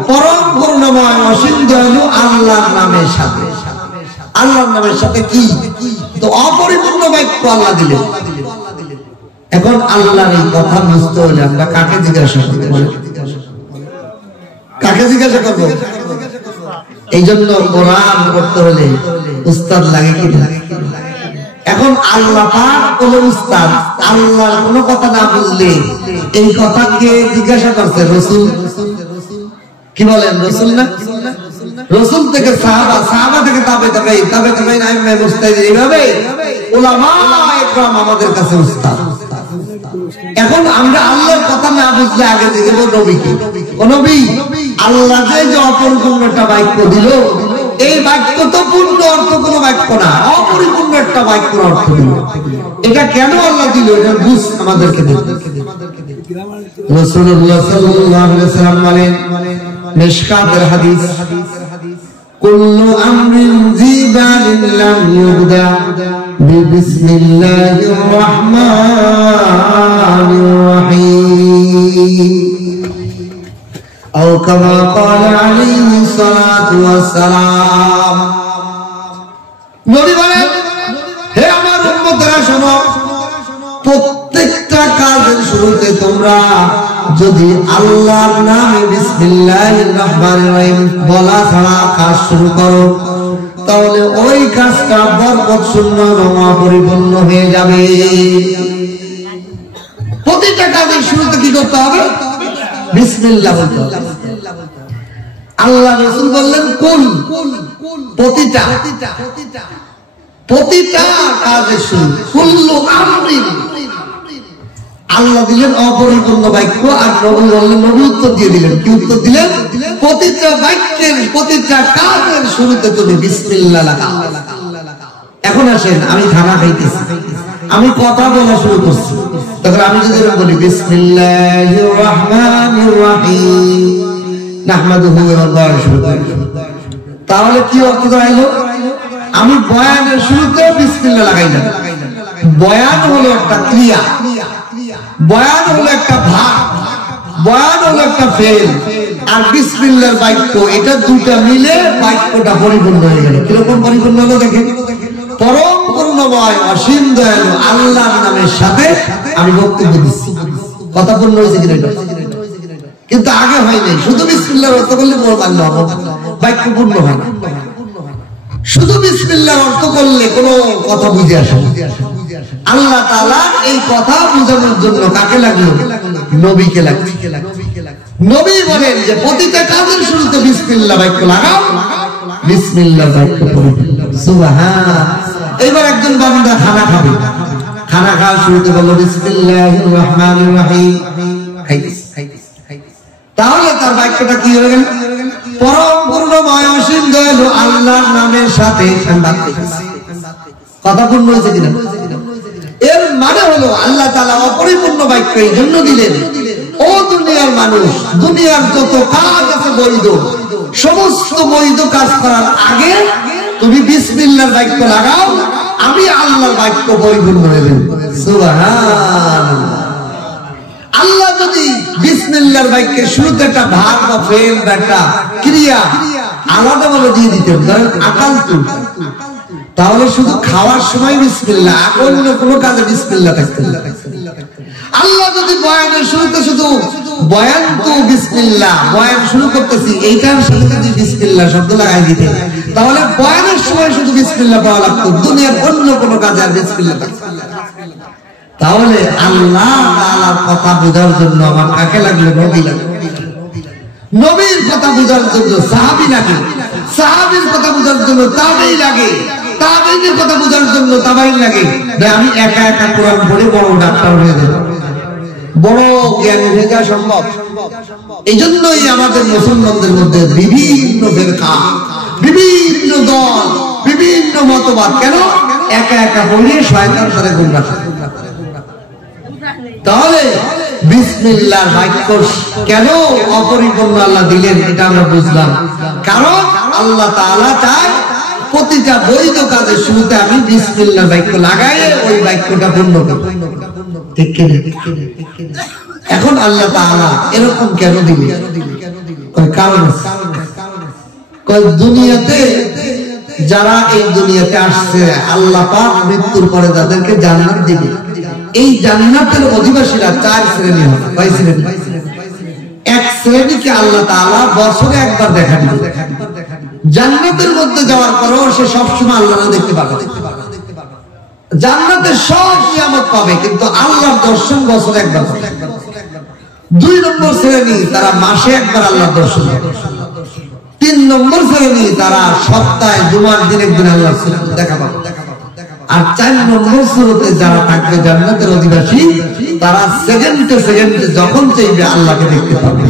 পরম করুণাময় অসীম দয়ালু আল্লাহর নামের সাথে আল্লাহর নামের সাথে কি তো অপরিপূর্ণ বাক্য আল্লাহ দিলেন এখন আল্লাহর এই কথা বুঝতে হলে আমরা কাকে জিজ্ঞাসা করব কাকে জিজ্ঞাসা করব এই জন্য কোরআন পড়তে হলে উস্তাদ লাগে কি এখন আল্লাহ পাক কোন উস্তাদ আল্লাহর কোন কথা না বুঝলে এই কথাকে জিজ্ঞাসা করছে রাসূল কি বলেন রাসূল না রাসূল থেকে সাহাবা সাহাবা থেকে তাবেঈন আইম্মে মুজতাহিদ এইভাবে উলামা ইকরাম আমাদের কাছে উস্তাদ এখন আমরা আল্লাহর কথা না বুঝলে আগে দেখব নবীকে ও নবী আল্লাহ যে অপরিপূর্ণ একটা বাক্য দিল এই বাক্য তো পূর্ণ অর্থ কোনো বাক্য না অপরিপূর্ণ একটা বাক্যের অর্থ দিল এটা কেন আল্লাহ দিল এটা বুঝ আমাদেরকে দিল রাসূলুল্লাহ সাল্লাল্লাহু আলাইহি ওয়াসাল্লাম বলেন মিশকাতের হাদিস কুল্লু আমরিন জিবালিন লাম ইউবদা বিসমিল্লাহির রহমানির রহিম أو كما قال عليه الصلاة والسلام নবী বলেন হে আমার উম্মতরা শোনো প্রত্যেকটা কাজের শুরুতে তোমরা যদি আল্লাহর নামে বিসমিল্লাহির রহমানির রহিম বলা ছাড়া কাজ শুরু করো তাহলে ওই কাজটা বরকতশূন্য এবং অপরিপূর্ণ হয়ে যাবে প্রতিটা কাজের শুরুতে কি করতে হবে বিসমিল্লাহ বলতে হবে আল্লাহ রাসূল বললেন কুল প্রতিটা কাজের শুরু কুল্লু আমরিন আল্লাহ দিলেন অপরিপূর্ণ বাক্য আর নবী বললেন নবী উত্তর দিয়ে দিলেন কি উত্তর দিলেন প্রতিটা বাক্যের প্রতিটা কাজের শুরুতে তুমি বিসমিল্লাহ লাগাও এখন আসেন আমি খানা খাইতেছি আমি কথা বলা শুরু করছি তখন আমি যদি বলি বিসমিল্লাহির রহমানির রহিম নাহমাদুহু ওয়া নাস্তাঈনুহু তাহলে কি অর্থ দাঁড়াইলো আমি বয়ানের শুরুতে বিসমিল্লাহ লাগাইলাম বয়ান হলো একটা ক্রিয়া বয়ান হলো একটা ভাব বয়ান হলো একটা ফেল আর বিসমিল্লাহর বাক্য, এটা দুইটা মিলে বাক্যটা পরিপূর্ণ হয়ে গেল। কিরকম পরিপূর্ণ হলো দেখেন, পরম করুণাময় অসীম দয়ালু আল্লাহর নামের সাথে আমি বক্তব্য দিচ্ছি, কথা পূর্ণ হয়েছে কিনা? কিন্তু আগে হয়নি, শুধু বিসমিল্লাহর অর্থ করলে বাক্য পূর্ণ হয় না। শুধু বিসমিল্লাহর অর্থ করলে কোনো কথা বুঝে আসে না। আল্লাহ তাআলা এই কথা বোঝানোর জন্য কাকে লাগলো? নবীকে লাগলো। নবী বলেন যে প্রতিটা কাজের শুরুতে বিসমিল্লাহ বাক্য লাগাও, বিসমিল্লাহ বাক্য পড়ো। সুবহানাল্লাহ। এবার একজন বান্দা খানা খাবে, খানা খাওয়ার শুরুতে বলল বিসমিল্লাহির রহমানির রহিম, তাহলে তার বাক্যটা কি হয়ে গেল? পরম করুণাময় অসীম দয়ালু আল্লাহর নামের সাথে। কথা পূর্ণ হয়েছে কিনা? এর মানে হলো আল্লাহ তাআলা অপরিপূর্ণ বাক্য এই জন্য দিলেন, ও দুনিয়ার মানুষ, দুনিয়ার যত কাজ আছে বৈধ, সমস্ত বৈধ কাজ করার আগে তুমি বিসমিল্লাহর বাক্য লাগাও, আমি আল্লাহর বাক্য পরিপূর্ণ হয়ে যাবে। সুবহানাল্লাহ। আল্লাহ যদি বিসমিল্লাহর বাক্যের শুরুতে একটা ভাগ বা ফেল বা একটা ক্রিয়া আলাদাভাবে দিয়ে দিতেন, ধরেন আকালতু, তাহলে শুধু খাওয়ার সময় বিসমিল্লাহ, অন্য কোনো কাজে বিসমিল্লাহ থাকতো না। আল্লাহ যদি বয়ানের শুরুতে শুধু বয়ান তো বিসমিল্লাহ, বয়ান শুরু করতেছি এইটার সাথে যদি বিসমিল্লাহ শব্দ লাগাই দিতেন, তাহলে বয়ানের সময় শুধু বিসমিল্লাহ পড়া লাগতো, দুনিয়ার অন্য কোনো কাজে আর বিসমিল্লাহ থাকতো না। তাহলে আল্লাহ তাআলার কথা বোঝার জন্য আমার কাকে লাগলো? নবী লাগলো। নবীর কথা বোঝার জন্য সাহাবী লাগে, সাহাবীর কথা বোঝার জন্য তাবেঈ লাগে, তাবেঈর কথা বোঝার জন্য তাবেঈ লাগে। আমি একা একা কোরআন পড়ে বড় ডাক্তার হয়ে যাব, বড় জ্ঞান হয়ে যাওয়া সম্ভব? এই জন্যই আমাদের মুসলমানদের মধ্যে বিভিন্ন ফিরকা, বিভিন্ন দল, বিভিন্ন মতবাদ। কেন? একা একা পড়ে শয়তান তাদের গুমরাহ। তাহলে বিসমিল্লাহর বাক্য কেন অপরিপূর্ণ আল্লাহ দিলেন, এটা আমরা বুঝলাম। কারণ আল্লাহ তাআলা চায় প্রতিটা বৈধ কাজের শুরুতে আমি বিসমিল্লাহর বাক্য লাগাই, ওই বাক্যটা পূর্ণ করব। ঠিক কি না? এখন আল্লাহ তাআলা এরকম কেন দিলেন? কারণ দুনিয়াতে যারা এই দুনিয়াতে আসছে, আল্লাহ পাক মৃত্যুর পরে তাদেরকে জান্নাত দিবে। এই জান্নাতের অধিবাসীরা চার শ্রেণী হবে। কয় শ্রেণী? এক শ্রেণীকে আল্লাহ তাআলা বছরে একবার দেখা দিবে। জান্নাতের মধ্যে যাওয়ার পরেও সে সবসময় আল্লাহকে দেখতে পাবে। জান্নাতের সব নিয়ামত পাবে, কিন্তু আল্লাহর দর্শন বছরে একবার পাবে। দুই নম্বর শ্রেণী, তারা মাসে একবার আল্লাহর দর্শন পাবে। তিন নম্বর শ্রেণী, তারা সপ্তাহে জুমার দিন একদিন আল্লাহর দেখা পাবে। আর চার নম্বর শ্রেণীতে যারা থাকবে জান্নাতের অধিবাসী, তারা সেকেন্ডে সেকেন্ডে যখন চাইবে আল্লাহকে দেখতে পাবে।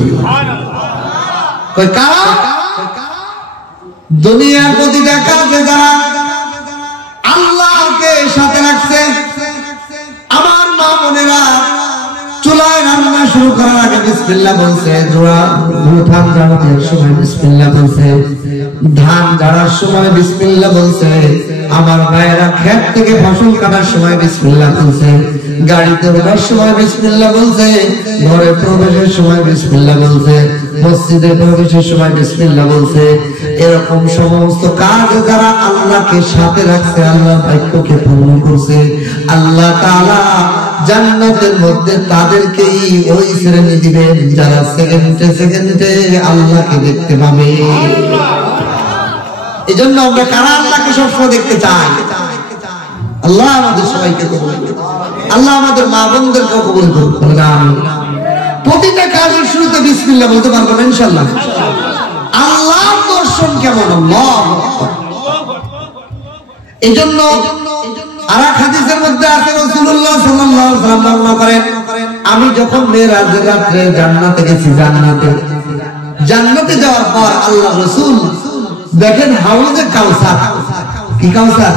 কই কারা? দুনিয়ার প্রতিটা কাজে যারা আল্লাহকে সাথে রাখছে। আমার মা বোনেরা চুলায় রান্না শুরু করার আগে বিসমিল্লাহ বলছে, ধান ঝাড়ার সময় বিসমিল্লাহ বলছে, ধান ঝাড়ার সময় বিসমিল্লাহ বলছে, আমার ভাইয়েরা ক্ষেত থেকে ফসল কাটার সময় বিসমিল্লাহ বলছে, গাড়িতে ওঠার সময় বিসমিল্লাহ বলছে, ঘরে প্রবেশের সময় বিসমিল্লাহ বলছে, মসজিদে প্রবেশের সময় বিসমিল্লাহ বলছে। এরকম সমস্ত কাজ যারা আল্লাহকে সাথে রাখছে, আল্লাহর বাক্যকে পূর্ণ করছে, আল্লাহ তাআলা জান্নাতের মধ্যে তাদেরকেই ওই শ্রেণী দিবেন যারা সেকেন্ডে সেকেন্ডে আল্লাহকে দেখতে পাবে। এই জন্য আমরা কারা আল্লাহকে সবসময় দেখতে চাই? আল্লাহ আমাদের সবাইকে কবুল করুন, আল্লাহ আমাদের মা বোনদেরকে কবুল করুন। প্রতিটা কাজের শুরুতে বিসমিল্লাহ বলতে পারবো না ইনশাআল্লাহ। আল্লাহর দর্শন কেমন? আল্লাহু আকবার। এই জন্য আরেক হাদিসের মধ্যে আছে, রাসূলুল্লাহ সাল্লাল্লাহু আলাইহি ওয়াসাল্লাম বর্ণনা করেন, আমি যখন মেরাজের রাতে জান্নাতে গেছি, জান্নাতে যাওয়ার পর আল্লাহ রাসূল দেখেন হাউজে কাউসার। কি কাউসার?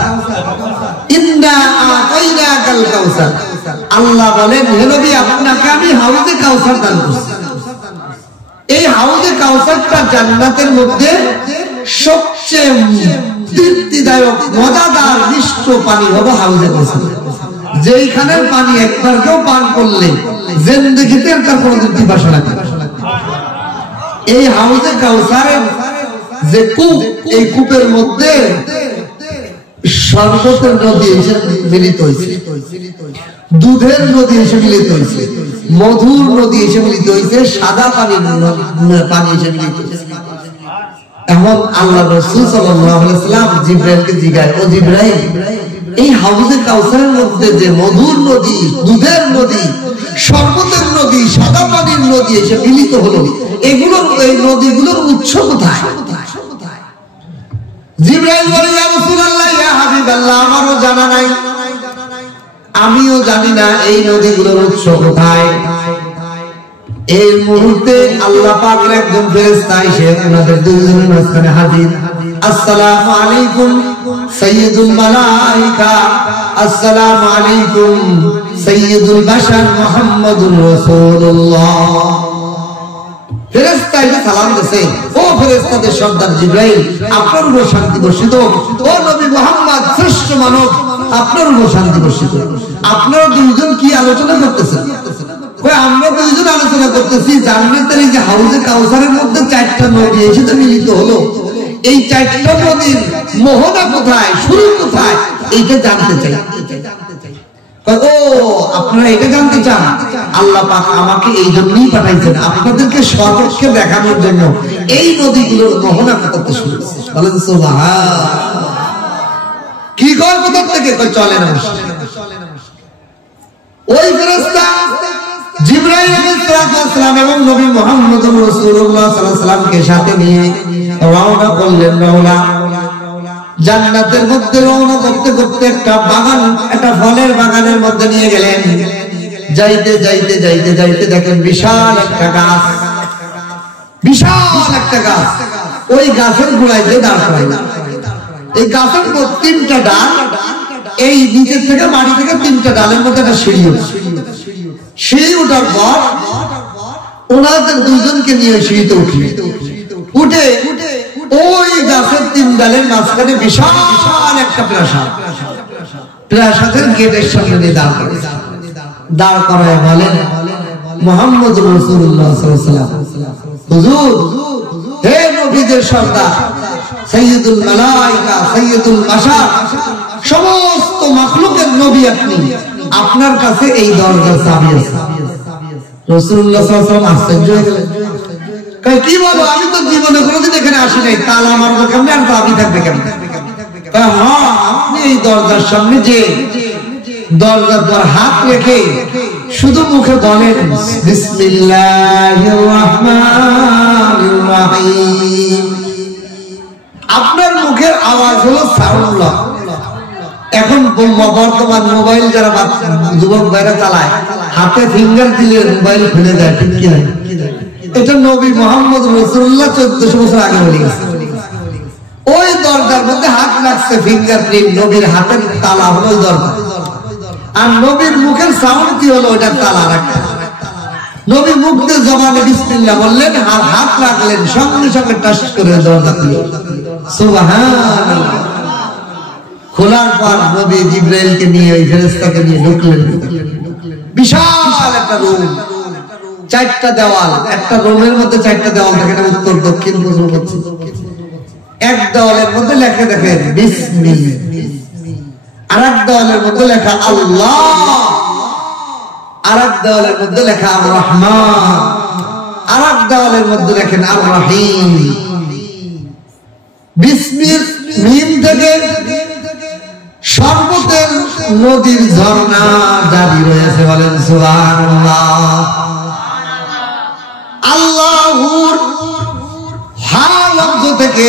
ইন্না আতাইনাকাল কাউসার। আল্লাহ বলেন, হে নবী, আপনাকে আমি হাউজে কাউসার দান করছি। এই হাউজে কাউসারটা জান্নাতের মধ্যে সবচেয়ে তৃপ্তিদায়ক, মজাদার, মিষ্ট পানি হবে হাউজে কাউসার। যেইখানের পানি একবার কেউ পান করলে জিন্দেগিতে তার কোনোদিন পিপাসা লাগে না। এই হাউজে কাউসারের যে কূপ, এই কূপের মধ্যে শরবতের নদী এসে মিলিত হয়েছে, দুধের নদী এসে মিলিত হয়েছে, মধুর নদী এসে মিলিত হয়েছে, সাদা পানির পানি এসে মিলিত হয়েছে। এখন আল্লাহ রাসূল সাল্লাল্লাহু আলাইহি ওয়াসাল্লাম জিবরাইলকে জিজ্ঞাসা, ও জিবরাইল, এই হাউজে কাউসারের মধ্যে যে মধুর নদী, দুধের নদী, শরবতের নদী, সাদা পানির নদী এসে মিলিত হলো, এগুলোর এই নদীগুলোর উৎস কোথায়? জিবরাইল বলে, ইয়া রাসূলুল্লাহ, ইয়া হাবিবাল্লাহ, আমারও জানা নাই, আমিও জানি না এই নদীগুলোর উৎস কোথায়। এই মুহূর্তে আল্লাহ পাকের একজন ফেরেশতা এসে ওনাদের দুইজনের মাঝখানে হাজির। আসসালামু আলাইকুম সাইয়্যিদুল মালায়েকা, আসসালামু আলাইকুম সাইয়্যিদুল বাশার মুহাম্মাদুর রাসূলুল্লাহ। ফেরেশতা এসে সালাম দিয়েছে, ও ফেরেশতাদের সর্দার জিবরাইল, আপনার উপর শান্তি বর্ষিত। ও নবী মুহাম্মদ, শ্রেষ্ঠ মানব, আপনার উপর শান্তি বর্ষিত। আপনারা দুইজন কি আলোচনা করতেছেন? আমরা দুইজন আলোচনা করতেছি জান্নাতের এই যে হাউজে কাউসারের মধ্যে 4টা নদী এসে মিলিত হলো, এই 4টা নদীর মোহনা কোথায়, শুরু কোথায়, এইটা জানতে চাই। ও আপনারা এটা জানতে চান? আল্লাহ পাক আমাকে এই জন্যই পাঠাইছেন, আপনাদেরকে সচক্ষে দেখানোর জন্য এই নদীগুলোর মোহনা কোথা শুরু। বলেন সুবহান। কি কয় কোথা থেকে? চলে না। ওই ফেরেশতা জিবরাইল আলাইহিস সালাম এবং নবী মুহাম্মদুর রাসূলুল্লাহ সাল্লাল্লাহু আলাইহি ওয়াসাল্লামকে সাথে নিয়ে রওনা করলেন। জান্নাতের মধ্যে রওনা করতে করতে একটা বাগান, একটা ফলের বাগানের মধ্যে নিয়ে গেলেন। যাইতে যাইতে যাইতে যাইতে দেখেন বিশাল একটা গাছ, বিশাল একটা গাছ। ওই গাছের গোড়ায় যে দাঁড় করাইলেন। এই গাছের 3টা ডাল, এই নিচের থেকে মাটি থেকে 3টা ডালের মধ্যে একটা সিঁড়ি উঠছে। সিঁড়ি উঠার পর ওনাদের দুইজনকে নিয়ে সিঁড়িতে উঠে ওই গাছের 3 ডালের মাঝখানে বিশাল একটা প্রাসাদ, প্রাসাদের গেটের সামনে নিয়ে দাঁড় করায় বলেন, মুহাম্মদুর রাসূলুল্লাহ সাল্লাল্লাহু আলাইহি ওয়াসাল্লাম, হুজুর, হে নবীদের সর্দার, সাইয়্যিদুল মালায়েকা, সাইয়্যিদুল বাশার, সমস্ত মাখলুকের নবী আপনি, আপনার কাছে এই দরজার চাবি আছে। রাসূলুল্লাহ সাল্লাল্লাহু আলাইহি ওয়াসাল্লাম আশ্চর্য হয়ে গেলেন। কয়, কি বলো? আমি তো জীবনে কোনোদিন এখানে আসি নাই, তালা মারবো কেমনে আর চাবি থাকবে কেমনে? হ্যাঁ, আপনি এই দরজার সামনে যে দরজার পর হাত রেখে শুধু মুখে বলেন বিসমিল্লাহির রাহমানির রাহিম। আপনার মুখের আওয়াজ হলো সাউন্ড। এখন বর্তমান মোবাইল যারা যুবক ভাইরা চালায়, হাতে ফিঙ্গার দিলে মোবাইল খুলে যায়, ঠিক কি না? এটা নবী মুহাম্মদ রাসূলুল্লাহ 1400 বছর আগে বলে গেছে। ওই দরজার মধ্যে হাত লাগছে, ফিঙ্গারপ্রিন্ট, নবীর হাতের তালা হলো ওই দরজা। আর নবীর মুখের সাউন্ড কি হলো? ওইটা তালা রাখা। নবী মুখ দিয়ে জবানে বিসমিল্লাহ বললেন আর হাত রাখলেন, সঙ্গে সঙ্গে টাচ করে দরজা খুলে। সুবহানাল্লাহ। খোলার পর নবী জিবরাইলকে নিয়ে, ওই ফেরেশতাকে নিয়ে ঢুকলেন। বিশাল একটা রুম, 4টা দেওয়াল, একটা রুমের মধ্যে 4টা দেওয়াল থাকে, উত্তর দক্ষিণ পূর্ব পশ্চিম। এক দেওয়ালের মধ্যে লেখা দেখেন বিসমিল্লাহ, আর এক দেওয়ালের মধ্যে লেখা আল্লাহ, আর এক দেওয়ালের মধ্যে লেখা আর রহমান, আর এক দেওয়ালের মধ্যে লেখেন আর রহিম। বিসমির মিম থেকে শরবতের নদীর ঝর্ণা জারি রয়েছে। বলেন সুবহানাল্লাহ। আল্লাহুর হা লফজ থেকে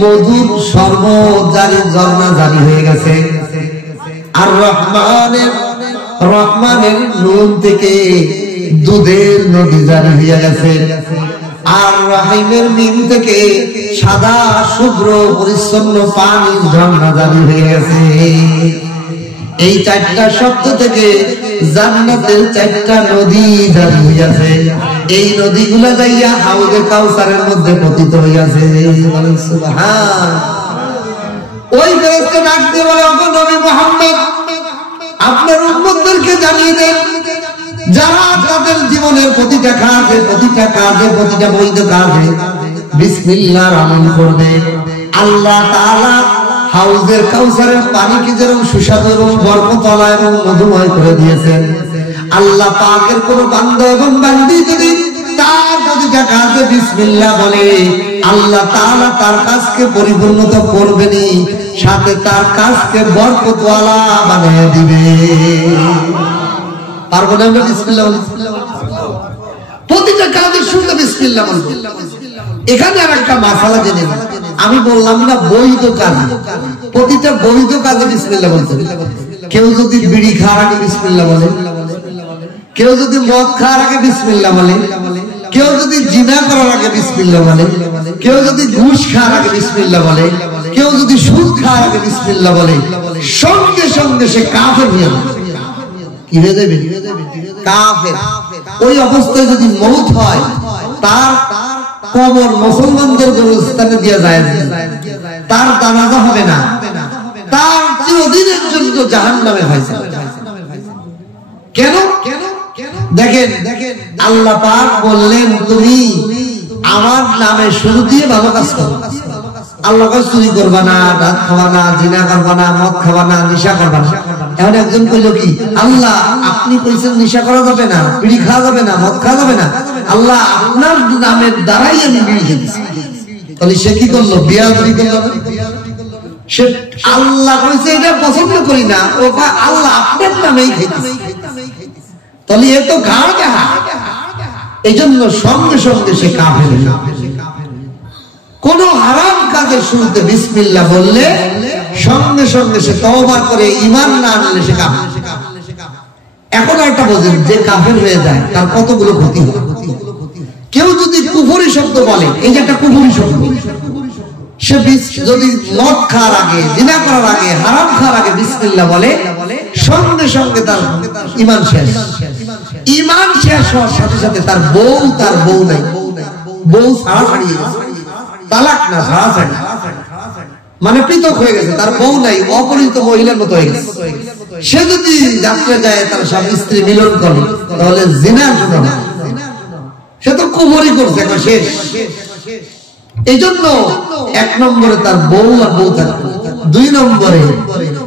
মধুর শরবত জারি, ঝর্ণা জারি হয়ে গেছে। আর রহমানের নুন থেকে দুধের নদী জারি হয়ে গেছে। আর রহিমের মিম থেকে সাদা শুভ্র পরিচ্ছন্ন পানির ঝর্ণা জারি হয়ে গেছে। এই 4টা শব্দ থেকে জান্নাতের 4টা নদী জারি হইয়াছে। এই নদীগুলা যাইয়া হাউজে কাউসারের মধ্যে পতিত হইয়াছে। বলেন সুবহান। ওই ফেরেশতা ডাক দিয়ে বলে, ওগো নবী মুহাম্মদ, আপনার উম্মতদেরকে জানিয়ে দেন যারা তাদের জীবনের প্রতিটা কাজে প্রতিটা বৈধ কাজে বিসমিল্লাহর আমল করবে, আল্লাহ তাআলা হাউজের কাউসারের পানিকে যেরকম সুস্বাদু এবং বরকতওয়ালা এবং মধুময় করে দিয়েছেন, আল্লাহ পাকের কোন বান্দা এবং বান্দি যদি তার প্রতিটা কাজে বিসমিল্লাহ বলে, আল্লাহ তাআলা তার কাজকে পরিপূর্ণতা করবেনই, সাথে তার কাজকে বরকতওয়ালা বানিয়ে দিবে। পারবো না আমরা বিসমিল্লাহ বলতে? প্রতিটা কাজের শুরুতে বিসমিল্লাহ বলবো। এখানে আর একটা মাসালা জেনে নিন, আমি বললাম না বৈধ কাজ, প্রতিটা বৈধ কাজে বিসমিল্লাহ বলতে। কেউ যদি বিড়ি খাওয়ার আগে বিসমিল্লাহ বলে, কেউ যদি মদ খাওয়ার আগে বিসমিল্লাহ বলে, কেউ যদি জিনা করার আগে বিসমিল্লাহ বলে, কেউ যদি ঘুষ খাওয়ার আগে বিসমিল্লাহ বলে, কেউ যদি সুদ খাওয়ার আগে বিসমিল্লাহ বলে, সঙ্গে সঙ্গে সে কাফের হয়ে যাবে। কি হয়ে যাবে? কাফের। ওই অবস্থায় যদি মওত হয়, তার কবর মুসলমানদের গোরস্থানে দেয়া যায় না, তার জানাজা হবে না, তার চিরদিনের জন্য জাহান্নামে হয়েছে। কেন? দেখেন আল্লাহ পাক বললেন, তুমি আমার নামে শুরু দিয়ে ভালো কাজ করো। আল্লাহ কাজ চুরি করবা না, ডাক খাবা না, জিনা করবা না, মদ খাবা না, নেশা করবা না। এখন একজন কইল কি, আল্লাহ আপনি কইছেন নেশা করা যাবে না, বিড়ি খাওয়া যাবে না, মদ খাওয়া যাবে না, আল্লাহ আপনার নামের দ্বারাই আমি বিড়ি খেয়েছি। তাহলে সে কি করলো? বিয়াদবি করলো। সে আল্লাহ কইছে এটা পছন্দ করি না, ও আল্লাহ আপনার নামেই খেয়েছি, তাহলে এ তো ঘাড় দেখা। এই জন্য সঙ্গে সঙ্গে সে কাফের। কোন হারাম কাজের শুরুতে বিসমিল্লাহ বললে সঙ্গে সঙ্গে সে তওবা করে ঈমান না আনলে সে কাফের। এখন একটা বোঝেন, যে কাফের হয়ে যায় তার কতগুলো ক্ষতি হয়। কেউ যদি কুফরি শব্দ বলে, এই যে একটা কুফরি শব্দ, সে যদি মদ খাওয়ার আগে, জিনা করার আগে, হারাম খাওয়ার আগে বিসমিল্লাহ বলে, সঙ্গে সঙ্গে তার ঈমান শেষ। ঈমান শেষ হওয়ার সাথে সাথে তার বউ নাই, বউ ছাড়াছাড়ি, তালাক না ছাড়াছাড়ি, মানে পৃথক হয়ে গেছে, তার বউ নাই, অপরিচিত মহিলার মতো হয়ে গেছে। সে যদি যাত্রা যায় তার স্বামী স্ত্রী মিলন করে, তাহলে জিনার জন্য সে তো কুফরি করছে, শেষ। এই জন্য এক নম্বরে তার বউ আর বউ থাকবে, দুই নম্বরে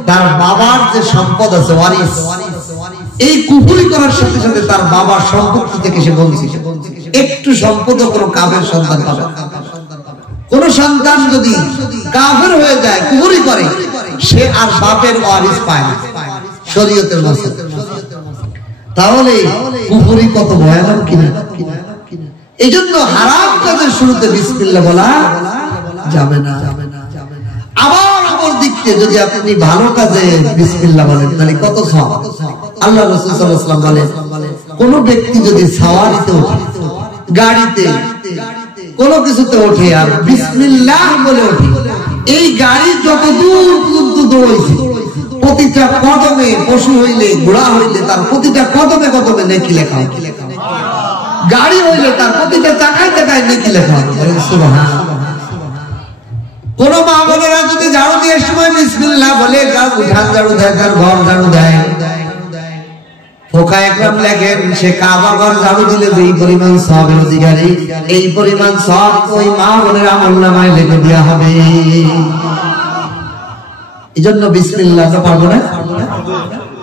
তার বাবার যে সম্পদ আছে ওয়ারিস, এই কুফরি করার সাথে সাথে তার বাবার সম্পত্তি থেকে সে বঞ্চিত। একটু সম্পদ কোনো কাফের সন্তান পাবে। কোন সন্তান যদি কাফের হয়ে যায়, কুফরি করে, সে আর বাপের ওয়ারিস পায় না শরীয়তের মাসে। তাহলে কুফরি কত ভয়ানক কিনা। এই জন্য হারাম কাজের শুরুতে বিসমিল্লাহ বলা যাবে না। আবার অপর দিক থেকে যদি আপনি ভালো কাজে বিসমিল্লাহ বলেন, তাহলে কত সওয়াব। আল্লাহ রাসূল সাল্লাল্লাহু আলাইহি ওয়াসাল্লাম বলেন, কোন ব্যক্তি যদি সাওয়ারিতে ওঠে, গাড়িতে, কোন কিছুতে ওঠে আর বিসমিল্লাহ বলে ওঠে, এই গাড়ি যত দূর পর্যন্ত দৌড়াইছে, প্রতিটা কদমে, পশু হইলে ঘোড়া হইলে তার প্রতিটা কদমে কদমে নেকি লেখা হয়। গাড়ি হইলে তার প্রতিটা চাকায় চাকায় নেকি লেখা হয়। সুবহানাল্লাহ। কোন মা বোনেরা যদি ঝাড়ু দিয়ে সময় বিসমিল্লাহ বলে উঠান ঝাড়ু দেয়, তার ঘর ঝাড়ু দেয়, ফোকা একরাম লেখেন, সে কাবা ঘর ঝাড়ু দিলে যেই পরিমাণ সওয়াবের অধিকারী, এই পরিমাণ সওয়াব ওই মা বোনের আমলনামায় লিখে দেওয়া হবে। এই জন্য বিসমিল্লাহ তো পারবো না।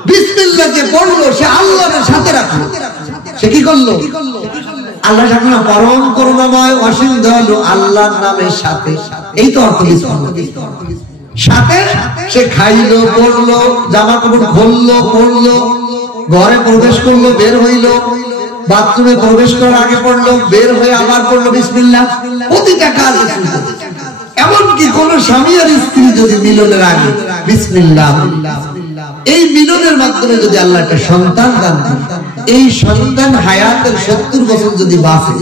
বিসমিল্লাহ যে পড়লো সে আল্লাহর সাথে রাখলো। সে কি করলো? আল্লাহর সাথে না, পরম করুণাময় অসীম দয়ালু আল্লাহর নামের সাথে। এই তো অর্থ বিসমিল্লাহ। সাথে সে খাইলো, পড়লো, জামা কাপড় খুললো, পড়লো, ঘরে প্রবেশ করলো, বের হইলো, বাথরুমে প্রবেশ করার আগে পড়লো, বের হয়ে আবার পড়লো বিসমিল্লাহ। প্রতিটা কাজ। এমনকি কোন স্বামী আর স্ত্রী যদি মিলনের আগে বিসমিল্লাহ, এই মিলনের মাধ্যমে যদি আল্লাহ একটা সন্তান দান করেন, এই সন্তান হায়াতের 70 বছর যদি বাঁচে,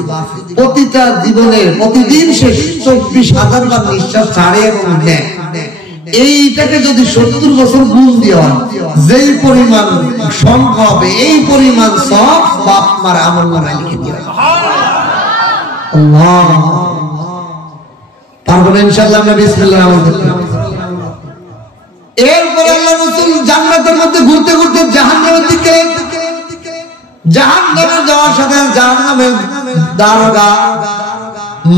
প্রতিটা জীবনের প্রতিদিন সে 24,000 বার নিঃশ্বাস ছাড়ে এবং নেয়, এইটাকে যদি 70 বছর গুণ দেওয়া হয়, যেই পরিমাণ সংখ্যা হবে, এই পরিমাণ সব বাপ মার আমলনামায় লিখে দেওয়া হয়। আল্লাহ, তারপরে ইনশাআল্লাহ আমরা বিসমিল্লাহ আমল করতে। এরপরে আল্লাহ রাসূল জান্নাতের মধ্যে ঘুরতে ঘুরতে জাহান্নামের দিকে জাহান্নামে যাওয়ার সাথে জাহান্নামের দারোগা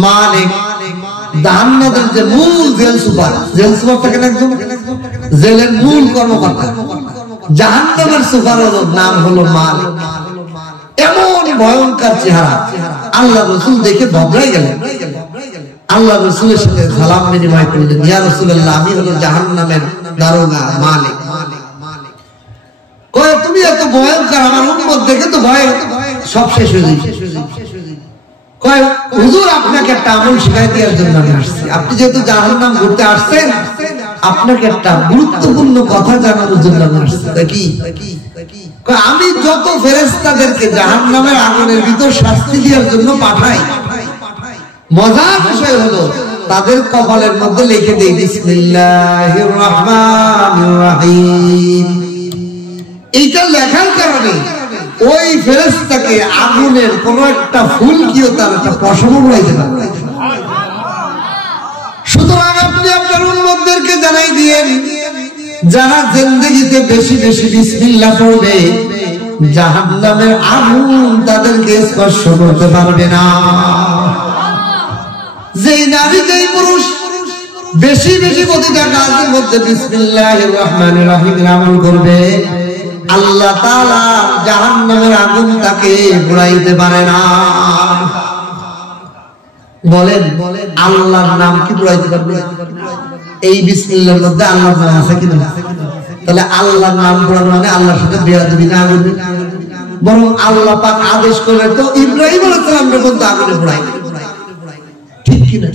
মালিক জাহান্নামের যে মূল জেল সুপার থাকেন একজন জেলের মূল কর্মকর্তা জাহান্নামের সুপারের নাম হলো মালিক। এমন ভয়ঙ্কর চেহারা, আল্লাহ রাসূল দেখে বদলাই গেলেন। আল্লাহ রাসূলের সাথে সালাম বিনিময় করলেন, ইয়া রাসূলুল্লাহ, আমি হলো জাহান্নামের দারোগা মালিক। কয় তুমি এত ভয়ঙ্কর, আমার উম্মত দেখে তো ভয় সব শেষ হয়ে যাচ্ছে। কয় হুজুর, আপনাকে একটা আমল শিখাই দেওয়ার জন্য আমি আসছি। আপনি যেহেতু জাহান্নাম ঘুরতে আসছেন, আপনাকে একটা গুরুত্বপূর্ণ কথা জানানোর জন্য আমি আসছি। কি? আমি যত ফেরেশতাদেরকে জাহান্নামের আগুনের ভিতর শাস্তি দেওয়ার জন্য পাঠাই, মজার বিষয় হলো তাদের কপালের মধ্যে লিখে দেই বিসমিল্লাহির রহমানির রহিম। এইটা লেখার কারণে ওই ফেরেশতাকে আগুনের কোন একটা ফুলকিও তার একটা পশম উড়াইতে পারবে। সুতরাং আপনি আপনার উম্মতদেরকে জানাই দিয়েন, যারা জিন্দেগিতে বেশি বেশি বিসমিল্লাহ পড়বে, জাহান্নামের আগুন তাদেরকে স্পর্শ করতে পারবে না। যেই নারী যেই পুরুষ বেশি বেশি প্রতিটা কাজের মধ্যে বিসমিল্লাহির রহমানির রহিম আমল করবে, আল্লাহ তাআলা জাহান্নামের আগুন তাকে পুড়াইতে পারে না। বলেন আল্লাহর নাম কি পুড়াইতে পারবে? এই বিসমিল্লাহর মধ্যে আল্লাহর নাম আছে কিনা? তাহলে আল্লাহর নাম পুরানো মানে আল্লাহর সাথে বেয়াদবি না করবে। বরং আল্লাহ পাক আদেশ করলে তো ইব্রাহিম আলাইহিস সালামকে বলতে আগুনে পুড়াইবে, ঠিক কিনা?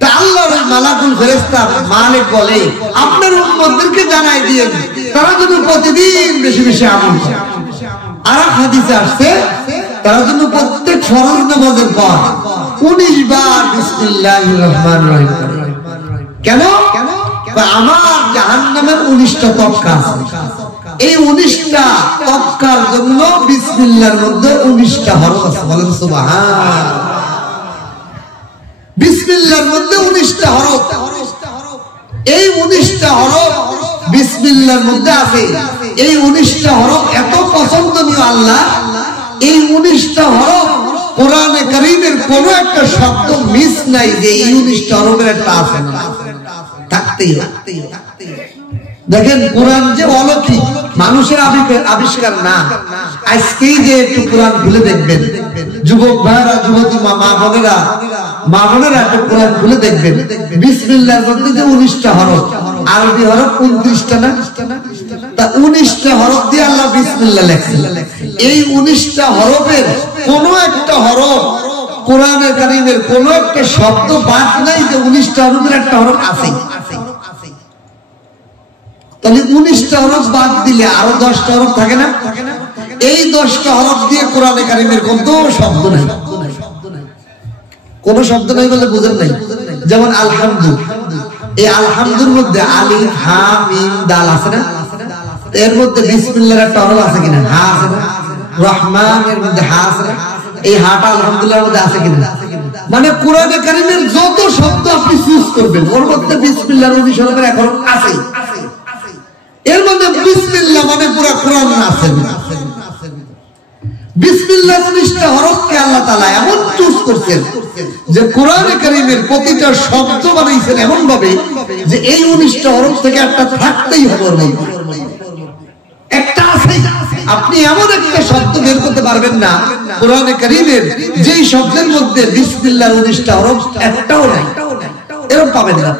তা আল্লাহর মালাকুল ফেরেশতা মালিক বলে আপনার উম্মতদেরকে জানাই দিয়েন, তারা যেন প্রতিদিন বেশি বেশি আমল করে। আর হাদিসে আসছে তারা যেন প্রত্যেক ফরজ নামাজের পর 19 বার বিসমিল্লাহির রহমানির রহিম পড়ে। কেন? আমার জাহান্নামের 19টা তক্কা আছে, এই 19টা তক্কার জন্য বিসমিল্লাহর মধ্যে 19টা হরফ আছে। বলেন সুবহান। বিসমিল্লাহর মধ্যে 19টা হরফ, এই 19টা হরফ বিসমিল্লাহর মধ্যে আছে। এই 19টা হরফ এত পছন্দনীয় আল্লাহ, এই 19টা হরফ কোরআনে কারীমের কোন একটা শব্দ মিস নাই যে এই 19টা হরফের একটা আছে না, থাকতেই হবে। দেখেন কোরআন যে অলৌকিক, মানুষের আবিষ্কার না। আজকেই যে একটু কোরআন খুলে দেখবেন, যুবক ভাইরা, যুবতী মা বোনেরা একটু কোরআন খুলে দেখবেন, বিসমিল্লাহর মধ্যে যে 19টা হরফ, আরবি হরফ 29টা না? তা 19টা হরফ দিয়ে আল্লাহ বিসমিল্লাহ লেখছেন। এই 19টা হরফের কোন একটা হরফ কোরআনের কারীমের কোন একটা শব্দ বাদ নাই যে 19টা হরফের একটা হরফ আছে। তাহলে 19টা হরফ বাদ দিলে আরো 10টা হরফ থাকে না? এই 10টা হরফ দিয়ে কোরআনে কারীমের কোন শব্দ নাই, কোন শব্দ নাই বলে বুঝেন নাই। যেমন আলহামদু, এই আলহামদুর মধ্যে আলিফ হা মিম দাল আছে না? এর মধ্যে বিসমিল্লাহর একটা হরফ আছে কিনা? হা আছে না? রহমানের মধ্যে হা আছে না? এই হাটা আলহামদুলিল্লাহর মধ্যে আছে কিনা? মানে কোরআনে কারীমের যত শব্দ আপনি চুজ করবেন ওর মধ্যে বিসমিল্লাহর 19 হরফের এক হরফ আছে। এর মধ্যে বিসমিল্লাহ মানে পুরো কোরআন আছে। বিসমিল্লাহ 19টা হরফকে আল্লাহ তাআলা এমন চুজ করেছেন যে কোরআনে কারীমের প্রতিটা শব্দ বানাইছেন এমন ভাবে যে এই 19টা হরফ থেকে একটা থাকতেই হবে, একটা আছে। আপনি এমন একটা শব্দ বের করতে পারবেন না কোরআনে কারীমের যেই শব্দের মধ্যে বিসমিল্লাহর 19টা হরফ একটাও নাই, এরকম পাবেন না।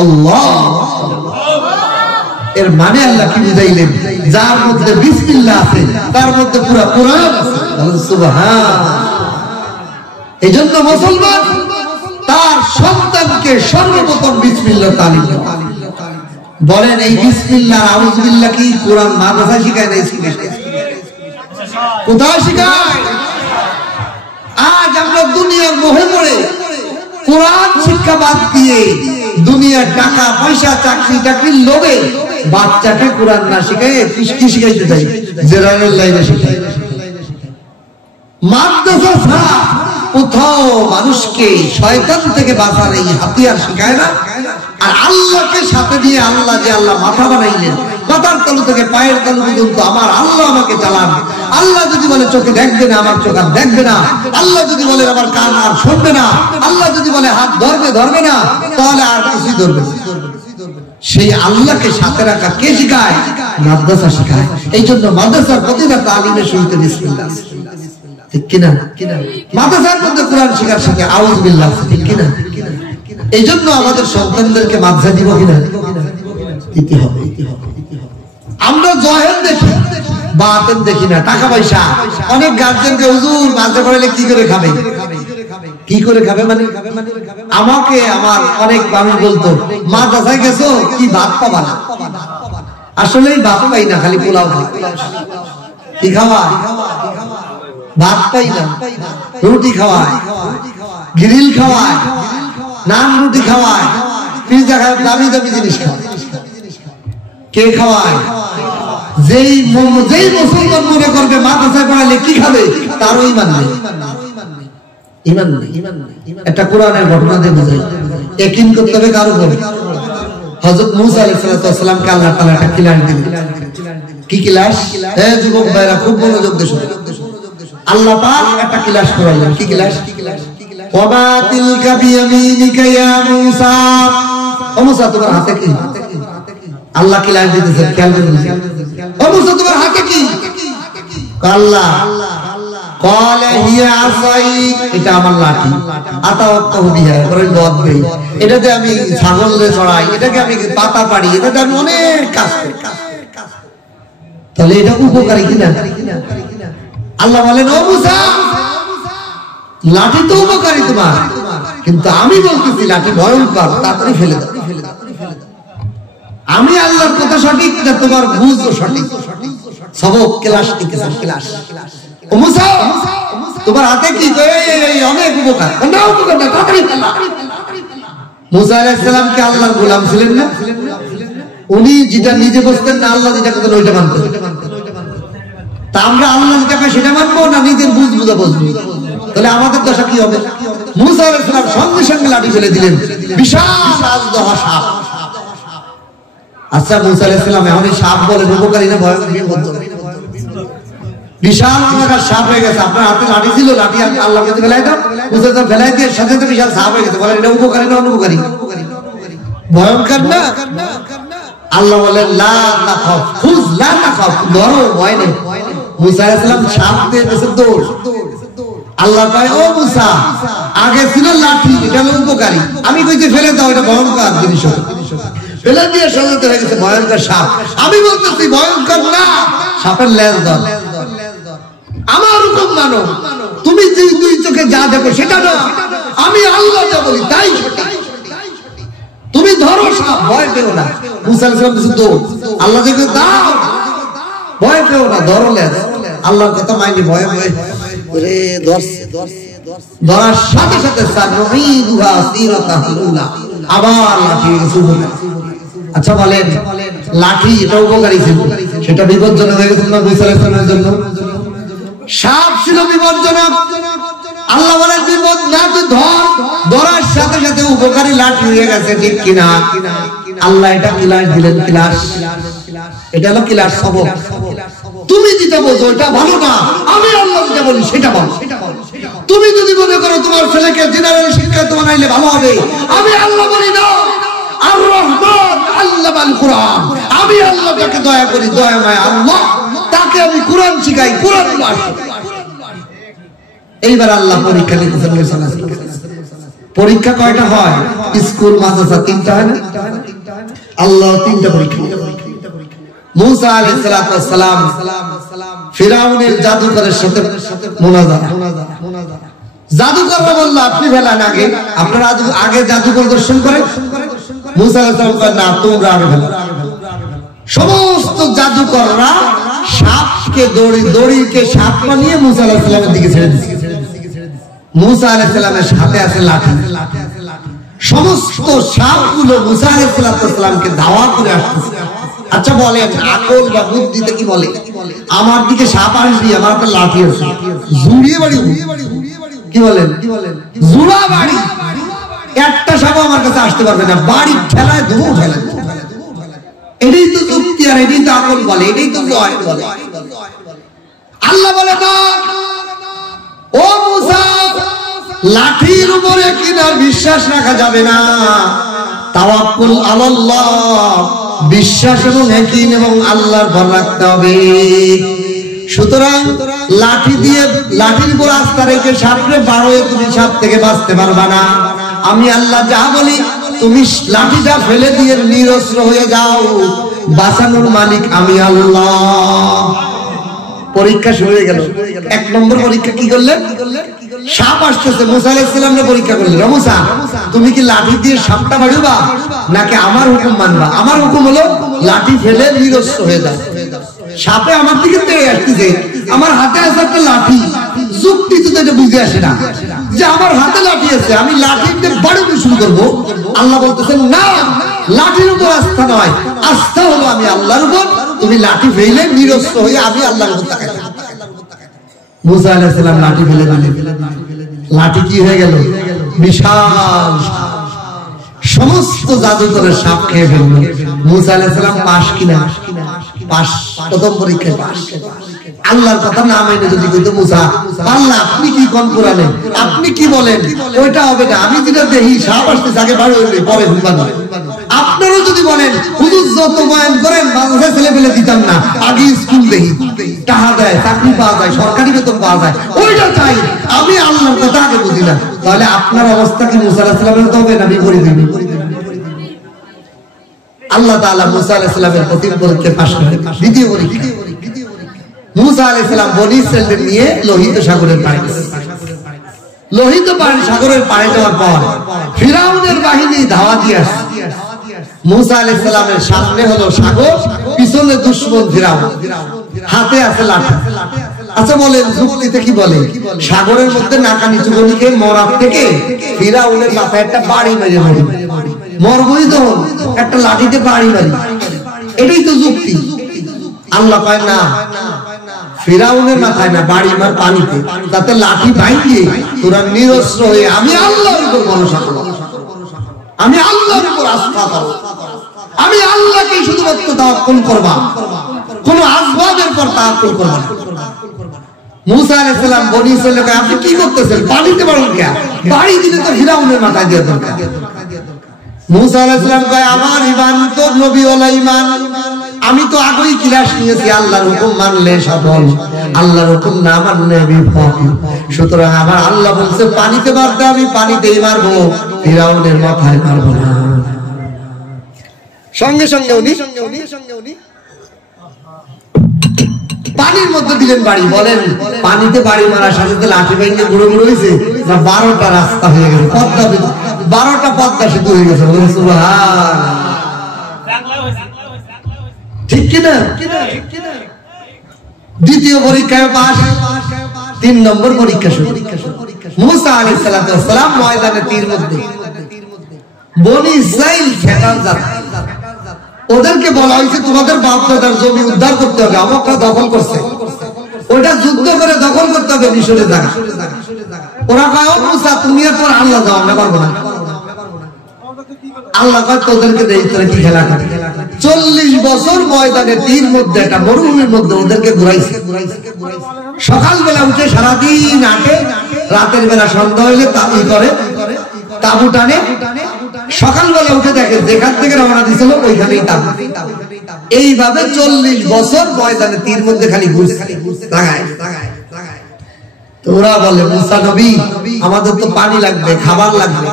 আল্লাহ, এর মানে আল্লাহ কি বুঝাইলেন? যার মধ্যে বিসমিল্লাহ আছে তার মধ্যে পুরো কোরআন আছে। সুবহান। এইজন্য মুসলমান তার সন্তানকে সর্বপ্রথম বিসমিল্লাহ তালিম দেয়। বলেন এই বিসমিল্লাহ আউযুবিল্লাহ কি কোরআন মাদ্রাসা শিখায় না? স্কুলে কোথায় শিখায়? আজ আমরা দুনিয়ার মোহে পড়ে কোরআন শিক্ষা বাদ দিয়ে দুনিয়ার টাকা পয়সা চাকরির লোভে বাচ্চাকে কোরআন না শিখায় কি শিখাইতে চাই? জেনারেল লাইনে শিখাই। মাদ্রাসা ছাড়া কোথাও মানুষকে শয়তান থেকে বাঁচার এই হাতিয়ার শিখায় না। আর আল্লাহকে সাথে দিয়ে আল্লাহ যে আল্লাহ মাথা বানাইলেন মাথার তালু থেকে পায়ের তালু পর্যন্ত আমার আল্লাহ আমাকে চালান। আল্লাহ যদি বলে চোখে দেখবে না, আমার চোখ আর দেখবে না। আল্লাহ যদি বলে আমার কান আর শুনবে না, আল্লাহ যদি বলে হাত ধরবে না, তাহলে আর কিছুই ধরবে না। সেই আল্লাহকে সাথে রাখা কে শিখায়? মাদ্রাসা শিখায়। এই জন্য মাদ্রাসার প্রতিটা তালিমের শুরুতে বিসমিল্লাহ, ঠিক কিনা? মাদ্রাসার মধ্যে কোরআন শিখার সাথে আউযু বিল্লাহ, ঠিক কিনা? এই জন্য আমাদের সন্তানদেরকে মাদ্রাসা দিব কিনা? দিতে হবে। আমরা জহের দেখি, বাতেন দেখি না, টাকা পয়সা। অনেক গার্জেনকে হুজুর মাদ্রাসা পড়াইলে কি করে খাবে? কি করে খাবে মানে? আমাকে আমার অনেক মানুষ বলতো, মাদ্রাসায় গেছো কি ভাত পাবা না? আসলে ভাত পাই না, খালি পোলাও খাই। কি খাওয়া? ভাত পাই না, রুটি খাওয়ায়, গ্রিল খাওয়ায়, নান রুটি খাওয়ায়, পিজ্জা খাওয়ায়, দামি দামি জিনিস খাওয়ায়। কে খাওয়ায়? যেই মুসলমান মনে করবে মাদ্রাসায় পড়ালে কি খাবে, তারও ঈমান নেই। ঈমান নেই। একটা কোরআনের ঘটনা দিয়ে বোঝাই। ইয়াকিন করতে হবে কার উপর? হযরত মূসা আলাইহিস সালামকে আল্লাহ তাআলা একটা ক্লাস দিলেন। কি ক্লাস? হে যুবক ভাইরা খুব মনোযোগ দিয়ে শুনুন। আল্লাহ পাক একটা ক্লাস করালেন। কি ক্লাস? ওয়া তিলকা বিয়ামিনিকা ইয়া মূসা। ও মূসা তোমার হাতে কি? আল্লাহ ক্লাস দিতেছেন, খেয়াল করুন। ও মূসা তোমার হাতে কি? আল্লাহ ক্বালা হিয়া আসাই, এটা আমার লাঠি। আতাওয়াক্কাহু বিহা, ওই বদ দেই। এটাতে আমি ছাগলে চড়াই, এটাকে আমি পাতা পাড়ি, এটাতে আমি অনেক কাজ করি। তাহলে এটা উপকারী কিনা? আল্লাহ বলেন, ও মূসা লাঠি তো উপকারী তোমার, কিন্তু আমি বলতেছি লাঠি ভয়ঙ্কর, তাড়াতাড়ি ফেলে দাও। আমি আল্লাহর কথা সঠিক না, তোমার বুঝও সঠিক। সবক ক্লাস টিকেছে, ক্লাস। ও মূসা তোমার হাতে কি? অনেক উপকার। না উপকার না, তাড়াতাড়ি ফেলো। মূসা আলাইহিস সালামকে আল্লাহর গোলাম ছিলেন না? উনি যেটা নিজে বুঝতেন না, আল্লাহ যেটা করতেন ওইটা মানতেন। তা আমরা আল্লাহ যেটা কয় সেটা মানবো না নিজের বুঝা বুঝবো? তাহলে আমাদের দশা কি হবে? মূসা আলাইহিস সালাম সঙ্গে সঙ্গে লাঠি ফেলে দিলেন, বিশাল আজদহা সাপ। আচ্ছা মূসা আলাইহিস সালাম এখন সাপ বলেন উপকারী না ভয়ঙ্কর? বিশাল আকার সাপ হয়ে গেছে। আপনার হাতে লাঠি ছিল, লাঠি আল্লাহ কাছে ফেলাই দাও, মূসা তো ফেলাই দিয়ে সাথে সাথে বিশাল সাপ হয়ে গেছে। বলেন এটা উপকারী না অনুপকারী? ভয়ঙ্কর না? আল্লাহ বলেন লা তাখাফ, খুজ লা তাখাফ, ডরো, ভয় নেই। মূসা আলাইহিস সালাম সাপ দিয়ে গেছে দৌড়। আল্লাহ কয়, ও মূসা আগে ছিল লাঠি, এটা হলো উপকারী। আমি কইতে ফেলে দাও, এটা ভয়ঙ্কর জিনিস। ফেলে দিয়ে সজাত হয়ে গেছে ভয়ঙ্কর সাপ। আমি বলতেছি ভয়ঙ্কর না, সাপের লেজ দাও। আমার হুকুম মানো। তুমি দুই চোখে যা দেখো সেটা না, আমি আল্লাহ যা বলি তাই সঠিক। তুমি ধরো সাপ, ভয় পেও না। মূসা আলাইহিস সালাম বলেছে দৌড়। আল্লাহ দেখে দাও, ভয় পেও না, ধরো লেজ। আল্লাহর কথা মাইনি, ভয়ে ভয়ে ওরে ধরার সাথে সাথে সানুঈদুহা সিরাতাহুল উলা, আবার লাঠি গেছে। আচ্ছা বলেন লাঠি এটা উপকারী ছিল, সেটা বিপজ্জনক হয়ে গেছে না মূসা আলাইহিস সালামের জন্য? সাপ ছিল বিপজ্জনক। আল্লাহ বলেন বিপদ না, তুই ধরার সাথে সাথে উপকারী লাঠি হয়ে গেছে, ঠিক কিনা? আল্লাহ এটা ক্লাস দিলেন, ক্লাস। এটা হলো ক্লাস, সবক। তুমি যেটা বলছো এটা ভালো না, আমি আল্লাহ যেটা বলি সেটা বল। তুমি যদি মনে করো তোমার ছেলেকে জেনারেল শিক্ষা বানাইলে ভালো হবে, আমি আল্লাহ বলি না। আর রহমান আল্লামাল কোরআন, আমি আল্লাহ যাকে দয়া করি, দয়াময় আল্লাহ, তাকে আমি কোরআন শিখাই, কোরআন ভাষা। এইবার আল্লাহ পরীক্ষা নিতেছেন মূসা আলাইহিস সালাম। পরীক্ষা কয়টা হয়? স্কুল মাদ্রাসা তিনটা হয় না? আল্লাহ তিনটা পরীক্ষা। মূসা আলাইহিস সালাম ফিরাউনের জাদুকরের সাথে মুনাজারা। জাদুকররা বলল আপনি ফেলান আগে, আপনারা আগে জাদুকর দর্শন করেন। মূসা আলাইহিস সালাম বলেন না, তোমরা আগে ফেলো। সমস্ত জাদুকররা সাপকে দড়িকে সাপ বানিয়ে মূসা আলাইহিস সালামের দিকে ছেড়ে দিয়েছে। মূসা আলাইহিস সালামের হাতে আছে লাঠি। সমস্ত সাপগুলো মূসা আলাইহিস সালামকে ধাওয়া করে আসছে। আচ্ছা বলেন আকল বা বুদ্ধিতে কি বলে? আমার দিকে সাপ আসবি, আমার একটা লাঠি আছে, জুড়িয়ে বাড়ি। কি বলেন? জুড়া বাড়ি। একটা সাপ আমার কাছে আসতে পারবে না, বাড়ি ঠেলায় ধুমো ফেলে। এটাই তো যুক্তি আর এটাই তো আকল বলে, এটাই তো জয় বলে। আল্লাহ বলে না, ও মুসা, লাঠির উপরে কিনা বিশ্বাস রাখা যাবে না, তাওয়াক্কুল আলাল্লাহ, বিশ্বাস এবং ইয়াকিন এবং আল্লাহর উপর রাখতে হবে। সুতরাং লাঠি দিয়ে, লাঠির উপর আস্থা রেখে সাপরে বাড়োয় তুমি সাপ থেকে বাঁচতে পারবা না। আমি আল্লাহ যা বলি তুমি লাঠিটা ফেলে দিয়ে নিরস্ত্র হয়ে যাও, বাঁচানোর মালিক আমি আল্লাহ। পরীক্ষা শুরু হয়ে গেল। এক নম্বর পরীক্ষা কি করলেন? সাপ আসতেছে, মুসা আলাইহিস সালামকে পরীক্ষা করলেন, মুসা তুমি কি লাঠি দিয়ে সাপটা মারবা নাকি আমার হুকুম মানবা? আমার হুকুম হলো লাঠি ফেলে নিরস্ত্র হয়ে যাও। সাপে আমার দিকে তেড়ে আসতেছে, আমার হাতে আছে একটা লাঠি, যুক্তি তো এটা বুঝে আসে না যে আমার হাতে লাঠি আছে, আমি লাঠি দিয়ে বাড়াতে শুরু করবো। আল্লাহ বলতেছেন না, লাঠির উপর আস্থা নয়, আস্থা হলো আমি আল্লাহর উপর। তুমি লাঠি ফেলে নিরস্ত্র হয়ে আমি আল্লাহর উপর তাকাই। মুসা আলাইহিস সালাম লাঠি ফেলে দিলেন, লাঠি কি হয়ে গেল? বিশাল সমস্ত জাদুকরের সাপ খেয়ে ফেলল। মুসা আলাইহিস সালাম পাস কিনা? পাস, প্রথম পরীক্ষায় পাস। আল্লাহর কথা না মেনে যদি কইতো মুসা, আল্লাহ আপনি কি কোন কোরআনে, আপনি কি বলেন, ওইটা হবে না, আমি যেটা দেখি সাপ আসতেছে আগে বাড়ি হইবে পরে হুকুম। আপনারা যদি বলেন হুজুর যত বয়ান করেন মাদ্রাসা ছেলে পেলে দিতাম না, আগে স্কুল দেখি, টাকা দেয়, চাকরি পাওয়া যায়, সরকারি বেতন পাওয়া যায়, ওইটা চাই, আমি আল্লাহর কথা আগে বুঝি না। তাহলে আপনার অবস্থা কি মুসা আলাইহিস সালামের তো হবে না বিপরীত? আল্লাহ তাআলা মুসা আলাইহিস সালামের প্রথম পরীক্ষায় পাস করেন। দ্বিতীয় পরীক্ষা, মুসা আলাইহিস সালাম বনী ইসরাঈলদের নিয়ে লোহিত সাগরের পাড়ে গেলেন। লোহিত সাগরের পাড়ে যাওয়ার পর ফিরাউনের বাহিনী ধাওয়া দিয়ে আসছে। মুসা আলাইহিস সালামের সামনে হলো সাগর, পিছনে দুশমন ফিরাউন, হাতে আছে লাঠি। আচ্ছা বলেন যুক্তিতে কি বলে? সাগরের মধ্যে নাকা নিচু গলিকে মরার থেকে ফিরাউনের মাথায় একটা বাড়ি মেরে মরবই তো একটা লাঠিতে বাড়ি মারি, এটাই তো যুক্তি। আল্লাহ কয় না, ফিরাউনের মাথায় না, বাড়ি মার পানিতে, তাতে লাঠি ভাঙিয়ে তোরা নিরস্ত্র হয়ে আমি আল্লাহর উপর ভরসা করো, আমি আল্লাহর উপর আস্থা করো, আমি আল্লাহকে শুধুমাত্র তাওয়াক্কুল করবা, কোন আসবাবের উপর তাওয়াক্কুল করবা না। মুসা আলাইহিস সালাম বনী ইসরাঈলকে আপনি কি করতেছেন? পানিতে বাড়ুন কে? বাড়ি দিলে তো ফিরাউনের মাথায় দিয়ে দরকার। মুসা আলাইহিস সালাম কয় আমার ঈমান তো নবী ওয়ালা ঈমান, আমি তো আগেই ক্লাস নিয়েছি, আল্লাহর হুকুম মানলে সফল, আল্লাহর হুকুম না মানলে বিফল। সুতরাং আমার আল্লাহ বলছে পানিতে মারতে, আমি পানিতেই মারবো, ফিরাউনের মাথায় মারবো না। সঙ্গে সঙ্গে উনি পানির মধ্যে দিলেন বাড়ি। বলেন পানিতে বাড়ি মারার সাথে সাথে লাঠি ভেঙে গুঁড়ো গুঁড়ো হয়েছে না 12টা রাস্তা হয়ে গেছে, পদ্মা 12টা পদ্মা সেতু হয়ে গেছে। বলেন সুবহানাল্লাহ, ঠিক কিনা? দ্বিতীয় পরীক্ষায় পাস। 3 নম্বর পরীক্ষা শুরু। মুসা আলাইহিস সালাম ময়দানে তীর মধ্যে, বনী ইসরাঈল খেতান জাত, ওদেরকে বলা হয়েছে তোমাদের বাপ দাদার জমি উদ্ধার করতে হবে, আমাকে দখল করছে, ওটা যুদ্ধ করে দখল করতে হবে মিশরের জায়গা। ওরা কয় ও মুসা তুমি আর তোর আল্লাহ যাও, আমরা পারবো না। আল্লাহ কয় তোদেরকে দেই, তোরা কি খেলা করে। 40 বছর ময়দানে তীর মধ্যে, একটা মরুভূমির মধ্যে ওদেরকে ঘুরাইছে। সকালবেলা উঠে সারাদিন আগে, রাতের বেলা সন্ধ্যা হইলে তাবু করে, তাবু টানে, সকালবেলা উঠে দেখে যেখান থেকে রওনা দিছিল ওইখানেই তাবু। এইভাবে 40 বছর ময়দানে তীর মধ্যে খালি ঘুরছে। তোরা বলে মুসা নবী আমাদের তো পানি লাগবে, খাবার লাগবে।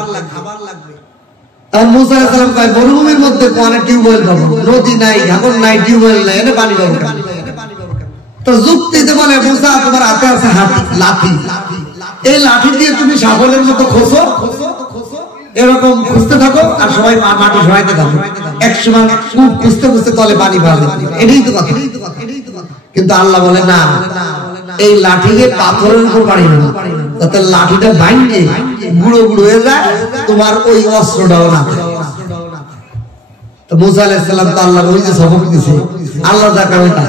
আর মুসা আলাইহিস সালাম কয় মরুভূমির মধ্যে কোন টিউবওয়েল পাবো, নদী নাই, ঘাগর নাই, টিউবওয়েল নাই, এনে পানি পাবো কেন? তো যুক্তিতে বলে মুসা তোমার হাতে আছে লাঠি, এই লাঠি দিয়ে তুমি সাগরের মতো খোঁজো, এরকম খুঁজতে থাকো আর সবাই মাটি সরাইতে থাকো, একসময় খুঁজতে খুঁজতে তলে পানি পাবে, এটাই তো কথা। কিন্তু আল্লাহ বলে না, এই লাঠি দিয়ে পাথরের উপর পানি না, তাতে লাঠিটা ভাঙে গুঁড়ো গুঁড়ো হয়ে যায়, তোমার ওই অস্ত্রটাও না। তো মুসা আলাইহিস সালাম তো আল্লাহর ওই যে সবক দিয়েছে, আল্লাহ যাকে ওইটা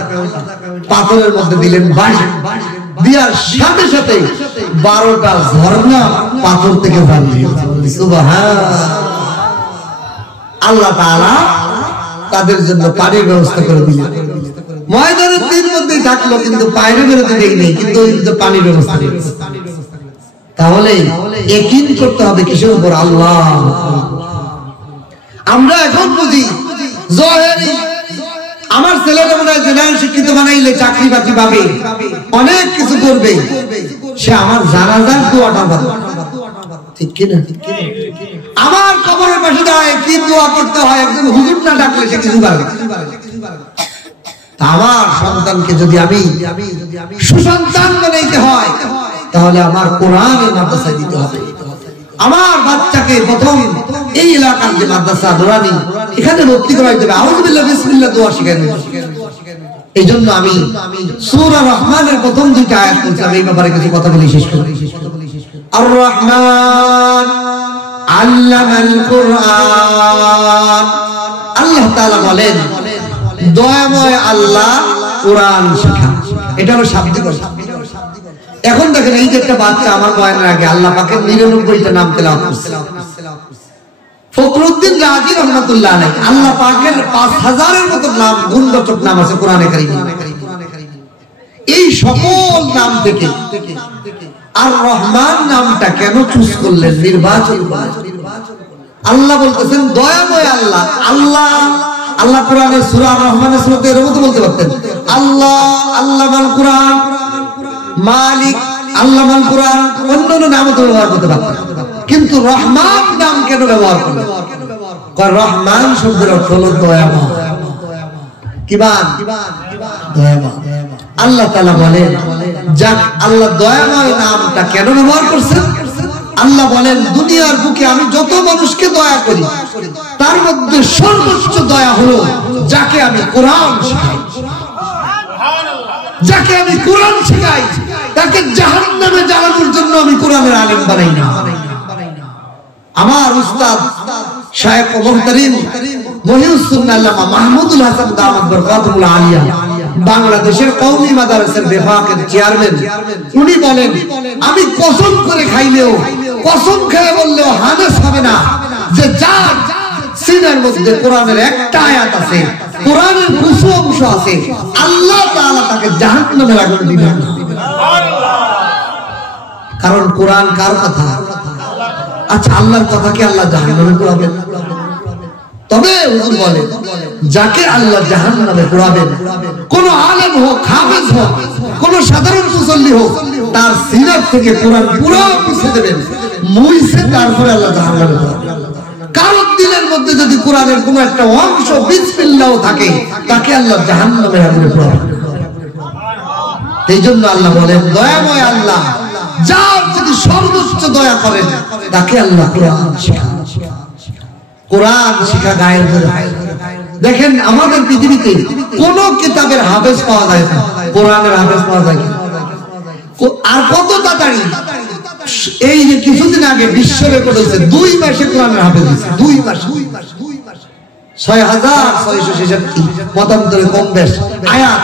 পাথরের মধ্যে দিলেন, বাঁশ দিয়ার সাথে সাথে 12টা ঝর্ণা পাথর থেকে বাড়িয়ে। সুবহানাল্লাহ। আল্লাহ তাআলা তাদের জন্য পানির ব্যবস্থা করে দিলেন। ময়দানের দিন মধ্যেই থাকলো, কিন্তু বাইরে বেরোতে দেই নেই, কিন্তু পানির ব্যবস্থা নেই। তাহলে ইয়াকিন করতে হবে কিসের উপর? আল্লাহ। আমরা এখন বুঝি জহেরি আমার ছেলেটা মনে হয় জেনারেল শিক্ষিত বানাইলে চাকরি বাকরি পাবে, অনেক কিছু করবে, সে আমার জানাজার দোয়াটা পাবে, ঠিক কিনা? আমার কবরের পাশে দাঁড়ায় কি দোয়া করতে হয়, একজন হুজুর না ডাকলে সে কিছু পারবে। আমার সন্তানকে যদি আমি সুসন্তান বানাইতে হয়, তাহলে আমার কোরআনের মাদ্রাসায় দিতে হবে। আমার বাচ্চাকে প্রথম এই এলাকার যে মাদ্রাসা নুরানি, এখানে ভর্তি করাইতে হবে, আউযু বিল্লাহি বিসমিল্লাহ দোয়া শিখানো। এই জন্য আমি সূরা রহমানের প্রথম দুইটা আয়াত বলছিলাম, এই ব্যাপারে কিছু কথা বলি, শেষ করি। আর রহমান আল্লামাল কুরআন, আল্লাহ তাআলা বলেন দয়াময় আল্লাহ কোরআন শিখান। এটা হলো শাব্দিক অর্থ। এখন দেখেন এই যে একটা বাচ্চা আমার বয়ানের আগে আল্লাহ পাকের 99টা নাম তেলাওয়াত করছে। ফখরুদ্দিন রাজি রহমাতুল্লাহ আলাইহি আল্লাহ পাকের 5000-এর মতো নাম, গুণবাচক নাম আছে কোরআনে কারীমে। এই সকল নাম থেকে আর রহমান নামটা কেন চুজ করলেন, নির্বাচন করলেন? আল্লাহ বলতেছেন দয়াময় আল্লাহ। আল্লাহ আল্লাহ কোরআনের সূরা রহমানের শুরুতে এর মতো বলতে পারতেন, আল্লাহ আল্লামাল কুরআন, মালিক আল্লামাল কুরআন, অন্যান্য নামও তো ব্যবহার করতে পারতেন, কিন্তু রহমান নাম কেন ব্যবহার করলেন? কারণ রহমান শব্দের অর্থ হলো দয়াময়। কিবান দয়াময়। আল্লাহ তাআলা বলেন যাক আল্লাহ দয়াময় নামটা কেন ব্যবহার করছেন? আল্লাহ বলেন দুনিয়ার বুকে আমি যত মানুষকে দয়া করি, তার মধ্যে সর্বোচ্চ দয়া হলো যাকে আমি কোরআন শিখাই। যাকে আমি কোরআন শিখাই তাকে জাহান্নামে জ্বালানোর জন্য আমি কোরআনের আলেম বানাই না। আমার উস্তাদ শায়খ মুহতারিম মহিউস সুন্নাহ আল্লামা মাহমুদুল হাসান দামাত বরকাতুল আলিয়া, বাংলাদেশের কওমি মাদ্রাসার বিভাগের চেয়ারম্যান, উনি বলেন আমি কসম করে খাইলেও, কসম খেয়ে বললেও হাদিস হবে না যে যার সিনার মধ্যে কোরআনের একটা আয়াত আছে, কোরআনের কিছু অংশ আছে, আল্লাহ তাআলা তাকে জাহান্নামের আগুনে দিবেন না। কারণ কোরআন কার কথা? আচ্ছা আল্লাহর কথা কি আল্লাহ জাহান্নামে পোড়াবেন? তবে হুজুর বলে যাকে আল্লাহ জাহান্নামে পোড়াবেন, কোন আলেম হোক, হাফেজ হোক, কোন সাধারণ মুসল্লি হোক, তার সিনার থেকে কোরআন পুরো মুছে দেবেন, মুছে তারপরে আল্লাহ জাহান্নামে পোড়াবেন। কারোর দিলের মধ্যে যদি কোরআনের কোন একটা অংশ বিসমিল্লাহও থাকে, তাকে আল্লাহ জাহান্নামের আগুনে পোড়াবেন। এই জন্য আল্লাহ বলেন দয়াময় আল্লাহ, যার যদি সর্বোচ্চ দয়া করেন তাকে আল্লাহ কোরআন শিখান। কোরআন শিখা গায়ের ধরে। দেখেন আমাদের পৃথিবীতে কোন কিতাবের হাফেজ পাওয়া যায় না, কোরআনের হাফেজ পাওয়া যায় না। আর কত তাড়াতাড়ি, এই যে কিছুদিন আগে বিশ্ব রেকর্ড হয়েছে, 2 মাসে কোরআনের হাফেজ হয়েছে, 2 মাস, 6666 মতান্তরে কম বেশ আয়াত,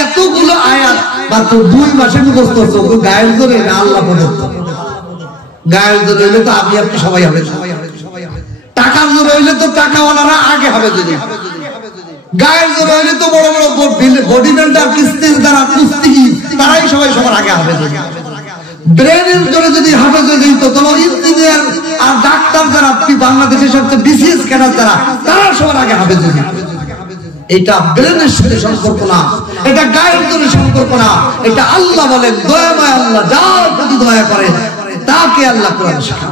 এতগুলো আয়াত মাত্র 2 মাসে মুখস্থ হচ্ছে। গায়ের ধরে না আল্লাহ প্রদত্ত। গায়ের ধরে হইলে তো আমি আপনি সবাই হবে, টাকার জোরে হইলে তো টাকাওয়ালারা আগে হবে, যদি গায়ের জোরে হইলে তো বড় বড় বডি বিল্ডার, কিস্তির দ্বারা কুস্তিগি, তারাই সবাই সবার আগে হবে। ব্রেনের জোরে যদি হাফেজ হয়ে যেত, তোমার ইঞ্জিনিয়ার আর ডাক্তার যারা বাংলাদেশের সবচেয়ে বিসিএস ক্যাডার যারা, তারা সবার আগে হাফেজ হয়ে যেত। এটা ব্রেনের সাথে সম্পর্ক না, এটা গায়ের জোরে সম্পর্ক না। এটা আল্লাহ বলেন দয়াময় আল্লাহ, যার প্রতি দয়া করে তাকে আল্লাহ কোরআন শেখান।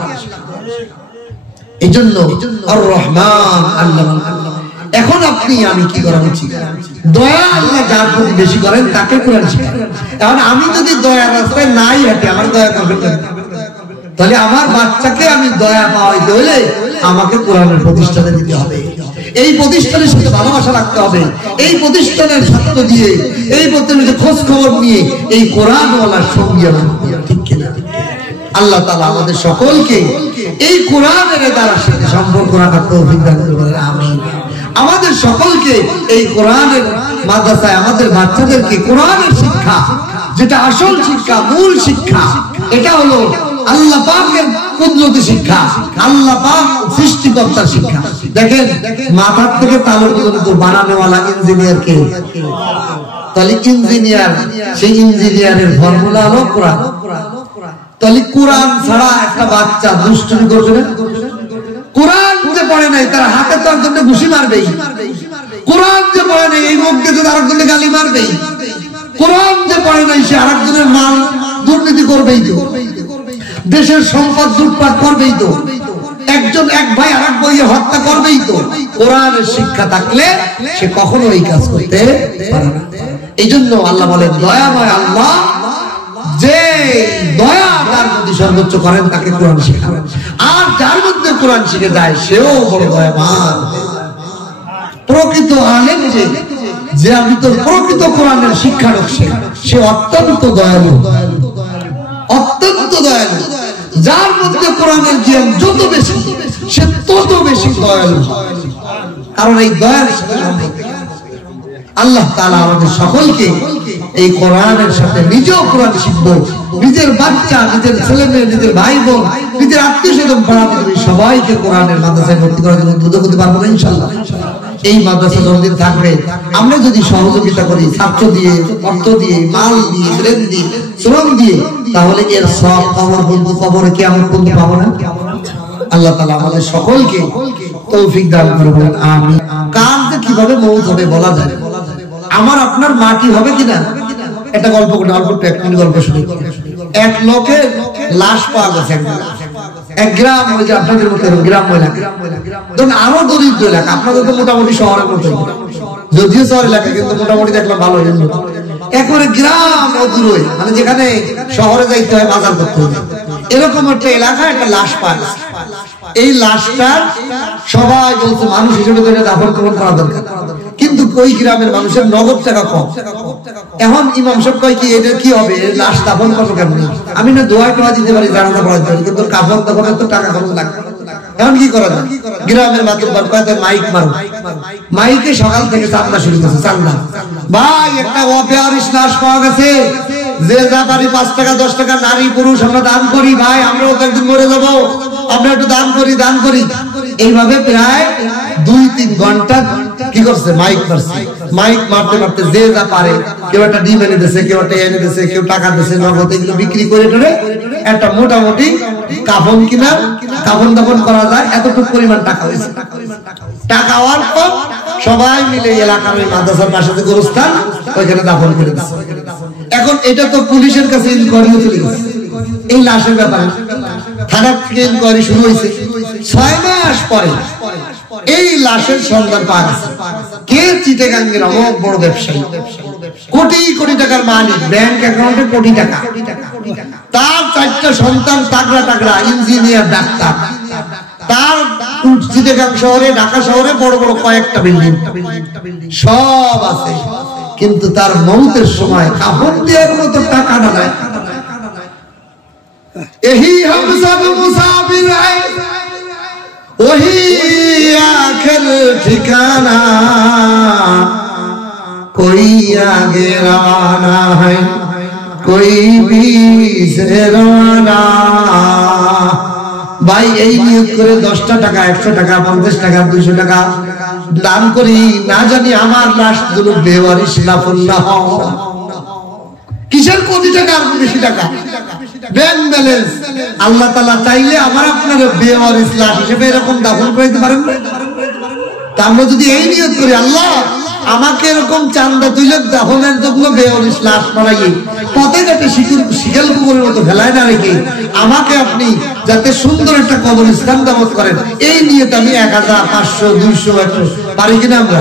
এই জন্য আর রহমান আল্লাহ। এখন আপনি আমি কি করা উচিত? দয়া আল্লাহ যার প্রতি বেশি করেন তাকে কোরআন শেখান। এখন আমি যদি দয়ার রাস্তায় নাই হেঁটে আমার দয়া করবেন, তাহলে আমার বাচ্চাকে আমি দয়া পাওয়াইতে হলে আমাকে কোরআনের প্রতিষ্ঠানে দিতে হবে। এই প্রতিষ্ঠানের সাথে ভালোবাসা রাখতে হবে। এই প্রতিষ্ঠানের ছাত্র দিয়ে, এই প্রতিষ্ঠানের খোঁজ খবর নিয়ে এই কোরআনওয়ালার সঙ্গে, ঠিক কিনা? আল্লাহ তাআলা আমাদের সকলকে এই কোরআনের দ্বারা সাথে সম্পর্ক রাখার তৌফিক দান করুন, আমিন। আমাদের সকলকে এই কোরআনের মাদ্রাসায় আমাদের বাচ্চাদেরকে কোরআনের শিক্ষা, যেটা আসল শিক্ষা, মূল শিক্ষা, এটা হলো আল্লাহ পাকের কুদরতি শিক্ষা। আল্লাহ পাক সৃষ্টি সৃষ্টিকর্তার শিক্ষা। দেখেন মাথার থেকে তালু পর্যন্ত বানানোওয়ালা ইঞ্জিনিয়ার কে? তাহলে ইঞ্জিনিয়ার, সেই ইঞ্জিনিয়ারের ফর্মুলা হলো কোরআন। তাহলে কোরআন ছাড়া একটা বাচ্চা দুষ্টুমি করবে না? কোরআন যে পড়ে নাই তার হাতে তো একজনকে ঘুষি মারবেই। কোরআন যে পড়ে নাই এই মুখ দিয়ে তো আরেকজনকে গালি মারবেই। কোরআন যে পড়ে নাই সে আরেকজনের মাল দুর্নীতি করবেই তো, দেশের সম্পদ লুটপাট করবেই তো, একজন এক ভাই আরেক ভাইকে হত্যা করবেই তো। কোরআনের শিক্ষা থাকলে সে কখনো এই কাজ করতে পারে না। এই জন্য আল্লাহ বলেন দয়াময় আল্লাহ, যে দয়া তার প্রতি সর্বোচ্চ করেন তাকে কোরআন শেখাবেন, আর যার মধ্যে কোরআন শিখে যায় সেও বড় দয়াবান। প্রকৃত আলেম যে আমি তো প্রকৃত কোরআনের শিক্ষারক, সে অত্যন্ত দয়ালু, অত্যন্ত দয়ালু। যার মধ্যে কোরআনের জ্ঞান যত বেশি সে তত বেশি দয়ালু, কারণ এই দয়ার সাথে আল্লাহ তাআলা আমাদের সকলকে এই কোরআনের সাথে নিজেও কোরআন শিখবো, নিজের বাচ্চা, নিজের ছেলে মেয়ে, নিজের ভাই বোন, নিজের আত্মীয় স্বজন পড়াতে সবাইকে কোরআনের মাদ্রাসায় ভর্তি করার জন্য উদ্যোগ করতে পারবো না ইনশাআল্লাহ। এই মাদ্রাসা যতদিন থাকবে আমরা যদি সহযোগিতা করি ছাত্র দিয়ে, অর্থ দিয়ে, মাল দিয়ে, ব্রেন দিয়ে, শ্রম দিয়ে, তাহলে এর সব কবর বন্ধু কবরে কিয়ামত পর্যন্ত পাবো না। আল্লাহ তাআলা আমাদের সকলকে তৌফিক দান করবেন, আমিন। কার যে কিভাবে মৌত হবে বলা যায়, আমার আপনার মা কি হবে কিনা, একটা গল্প করে অল্প একটু গল্প শুনি। এক লোকের লাশ পাওয়া গেছে এক গ্রাম, ওই যে আপনাদের মতো গ্রাম এলাকা, ধরুন আরো দরিদ্র এলাকা, আপনাদের তো মোটামুটি শহরের মতো, যদিও শহর এলাকা কিন্তু মোটামুটি দেখলাম ভালো। একবারে গ্রাম অদূরে, মানে যেখানে শহরে যাইতে হয় বাজার করতে হয়, এরকম একটা এলাকায় একটা লাশ পায়। এই লাশটা সবাই বলছে মানুষ হিসেবে দাফন করা দরকার, কিন্তু ওই গ্রামের মানুষের নগদ টাকা কম। এখন ইমাম সাহেব কয় কি এটা কি হবে, লাশ দাফন করবো কেমন? আমি না দোয়া টোয়া দিতে পারি, জানাজা পড়াতে পারি, কিন্তু কাফন দাফনের তো টাকা খরচ লাগবে। এখন কি করা যায়? গ্রামের মাতুব্বর কয় মাইক মারো, মাইকে সকাল থেকে চান্দা শুরু করছে। চান্দা ভাই, একটা অপেয়ারিশ লাশ পাওয়া গেছে, যে যা পারি 5 টাকা 10 টাকা নারী পুরুষ আমরা দান করি, ভাই আমরাও তো একদিন মরে যাবো, আমরা একটু দান করি, দান করি। এইভাবে প্রায় 2-3 ঘন্টা কি করছে, মাইক মারছে। মাইক মারতে মারতে যে যা পারে, কেউ একটা ডিম এনে দিয়েছে, কেউ একটা এনে দিয়েছে, কেউ টাকা দিয়েছে, নগদ এগুলো বিক্রি করে টরে একটা মোটামুটি কাফন কিনা, কাফন দাফন করা যায় এতটুকু পরিমাণ টাকা হয়েছে। টাকা হওয়ার পর সবাই মিলে এলাকার ওই মাদ্রাসার পাশে যে গোরস্থান, ওইখানে দাফন করে দিচ্ছে। এখন এটা তো পুলিশের কাছে ইনকোয়ারি চলে গেছে এই লাশের ব্যাপারে, থানা থেকে ইনকোয়ারি শুরু হয়েছে। 6 মাস পরে এই লাশের সন্ধান পাওয়া গেছে। কে? চিটাগাঙ্গের অনেক বড় ব্যবসায়ী, কোটি কোটি টাকার মালিক, ব্যাংক অ্যাকাউন্টে কোটি টাকা। তার 4টা সন্তান তাগড়া তাগড়া ইঞ্জিনিয়ার, ডাক্তার। তার চিটাগাং শহরে, ঢাকা শহরে বড় বড় কয়েকটা বিল্ডিং সব আছে, কিন্তু তার মৌতের সময় কাফন দেওয়ার মতো টাকা না নাই। यही हम सब मुसाफिर हैं, वही आखिर ठिकाना, कोई आगे रवाना है, कोई पीछे रवाना। ভাই এই নিয়ত করে 10টা টাকা, 100 টাকা, 50 টাকা, 200 টাকা দান করি, না জানি আমার লাশ গুলো বেওয়ারিশ লাফুল্লা হয়। কিসের কোটি টাকা আর বেশি টাকা ব্যাংক ব্যালেন্স, আল্লাহ তাআলা চাইলে আমার আপনার বেওয়ারিশ লাশ হিসেবে এরকম দাফন করে দিতে পারেন না? তা আমরা যদি এই নিয়ত করি, আল্লাহ আমাকে এরকম চান্দা তুলে দাফনের জন্য বেওয়ারিশ লাশ বানাইয়ে পথে ঘাটে শিকাল কুকুরের মতো ফেলায় না রেখে আমাকে আপনি যাতে সুন্দর একটা কবরস্থান দামত করেন, এই নিয়ত আমি 1000, 500, 200 পারি কিনা আমরা?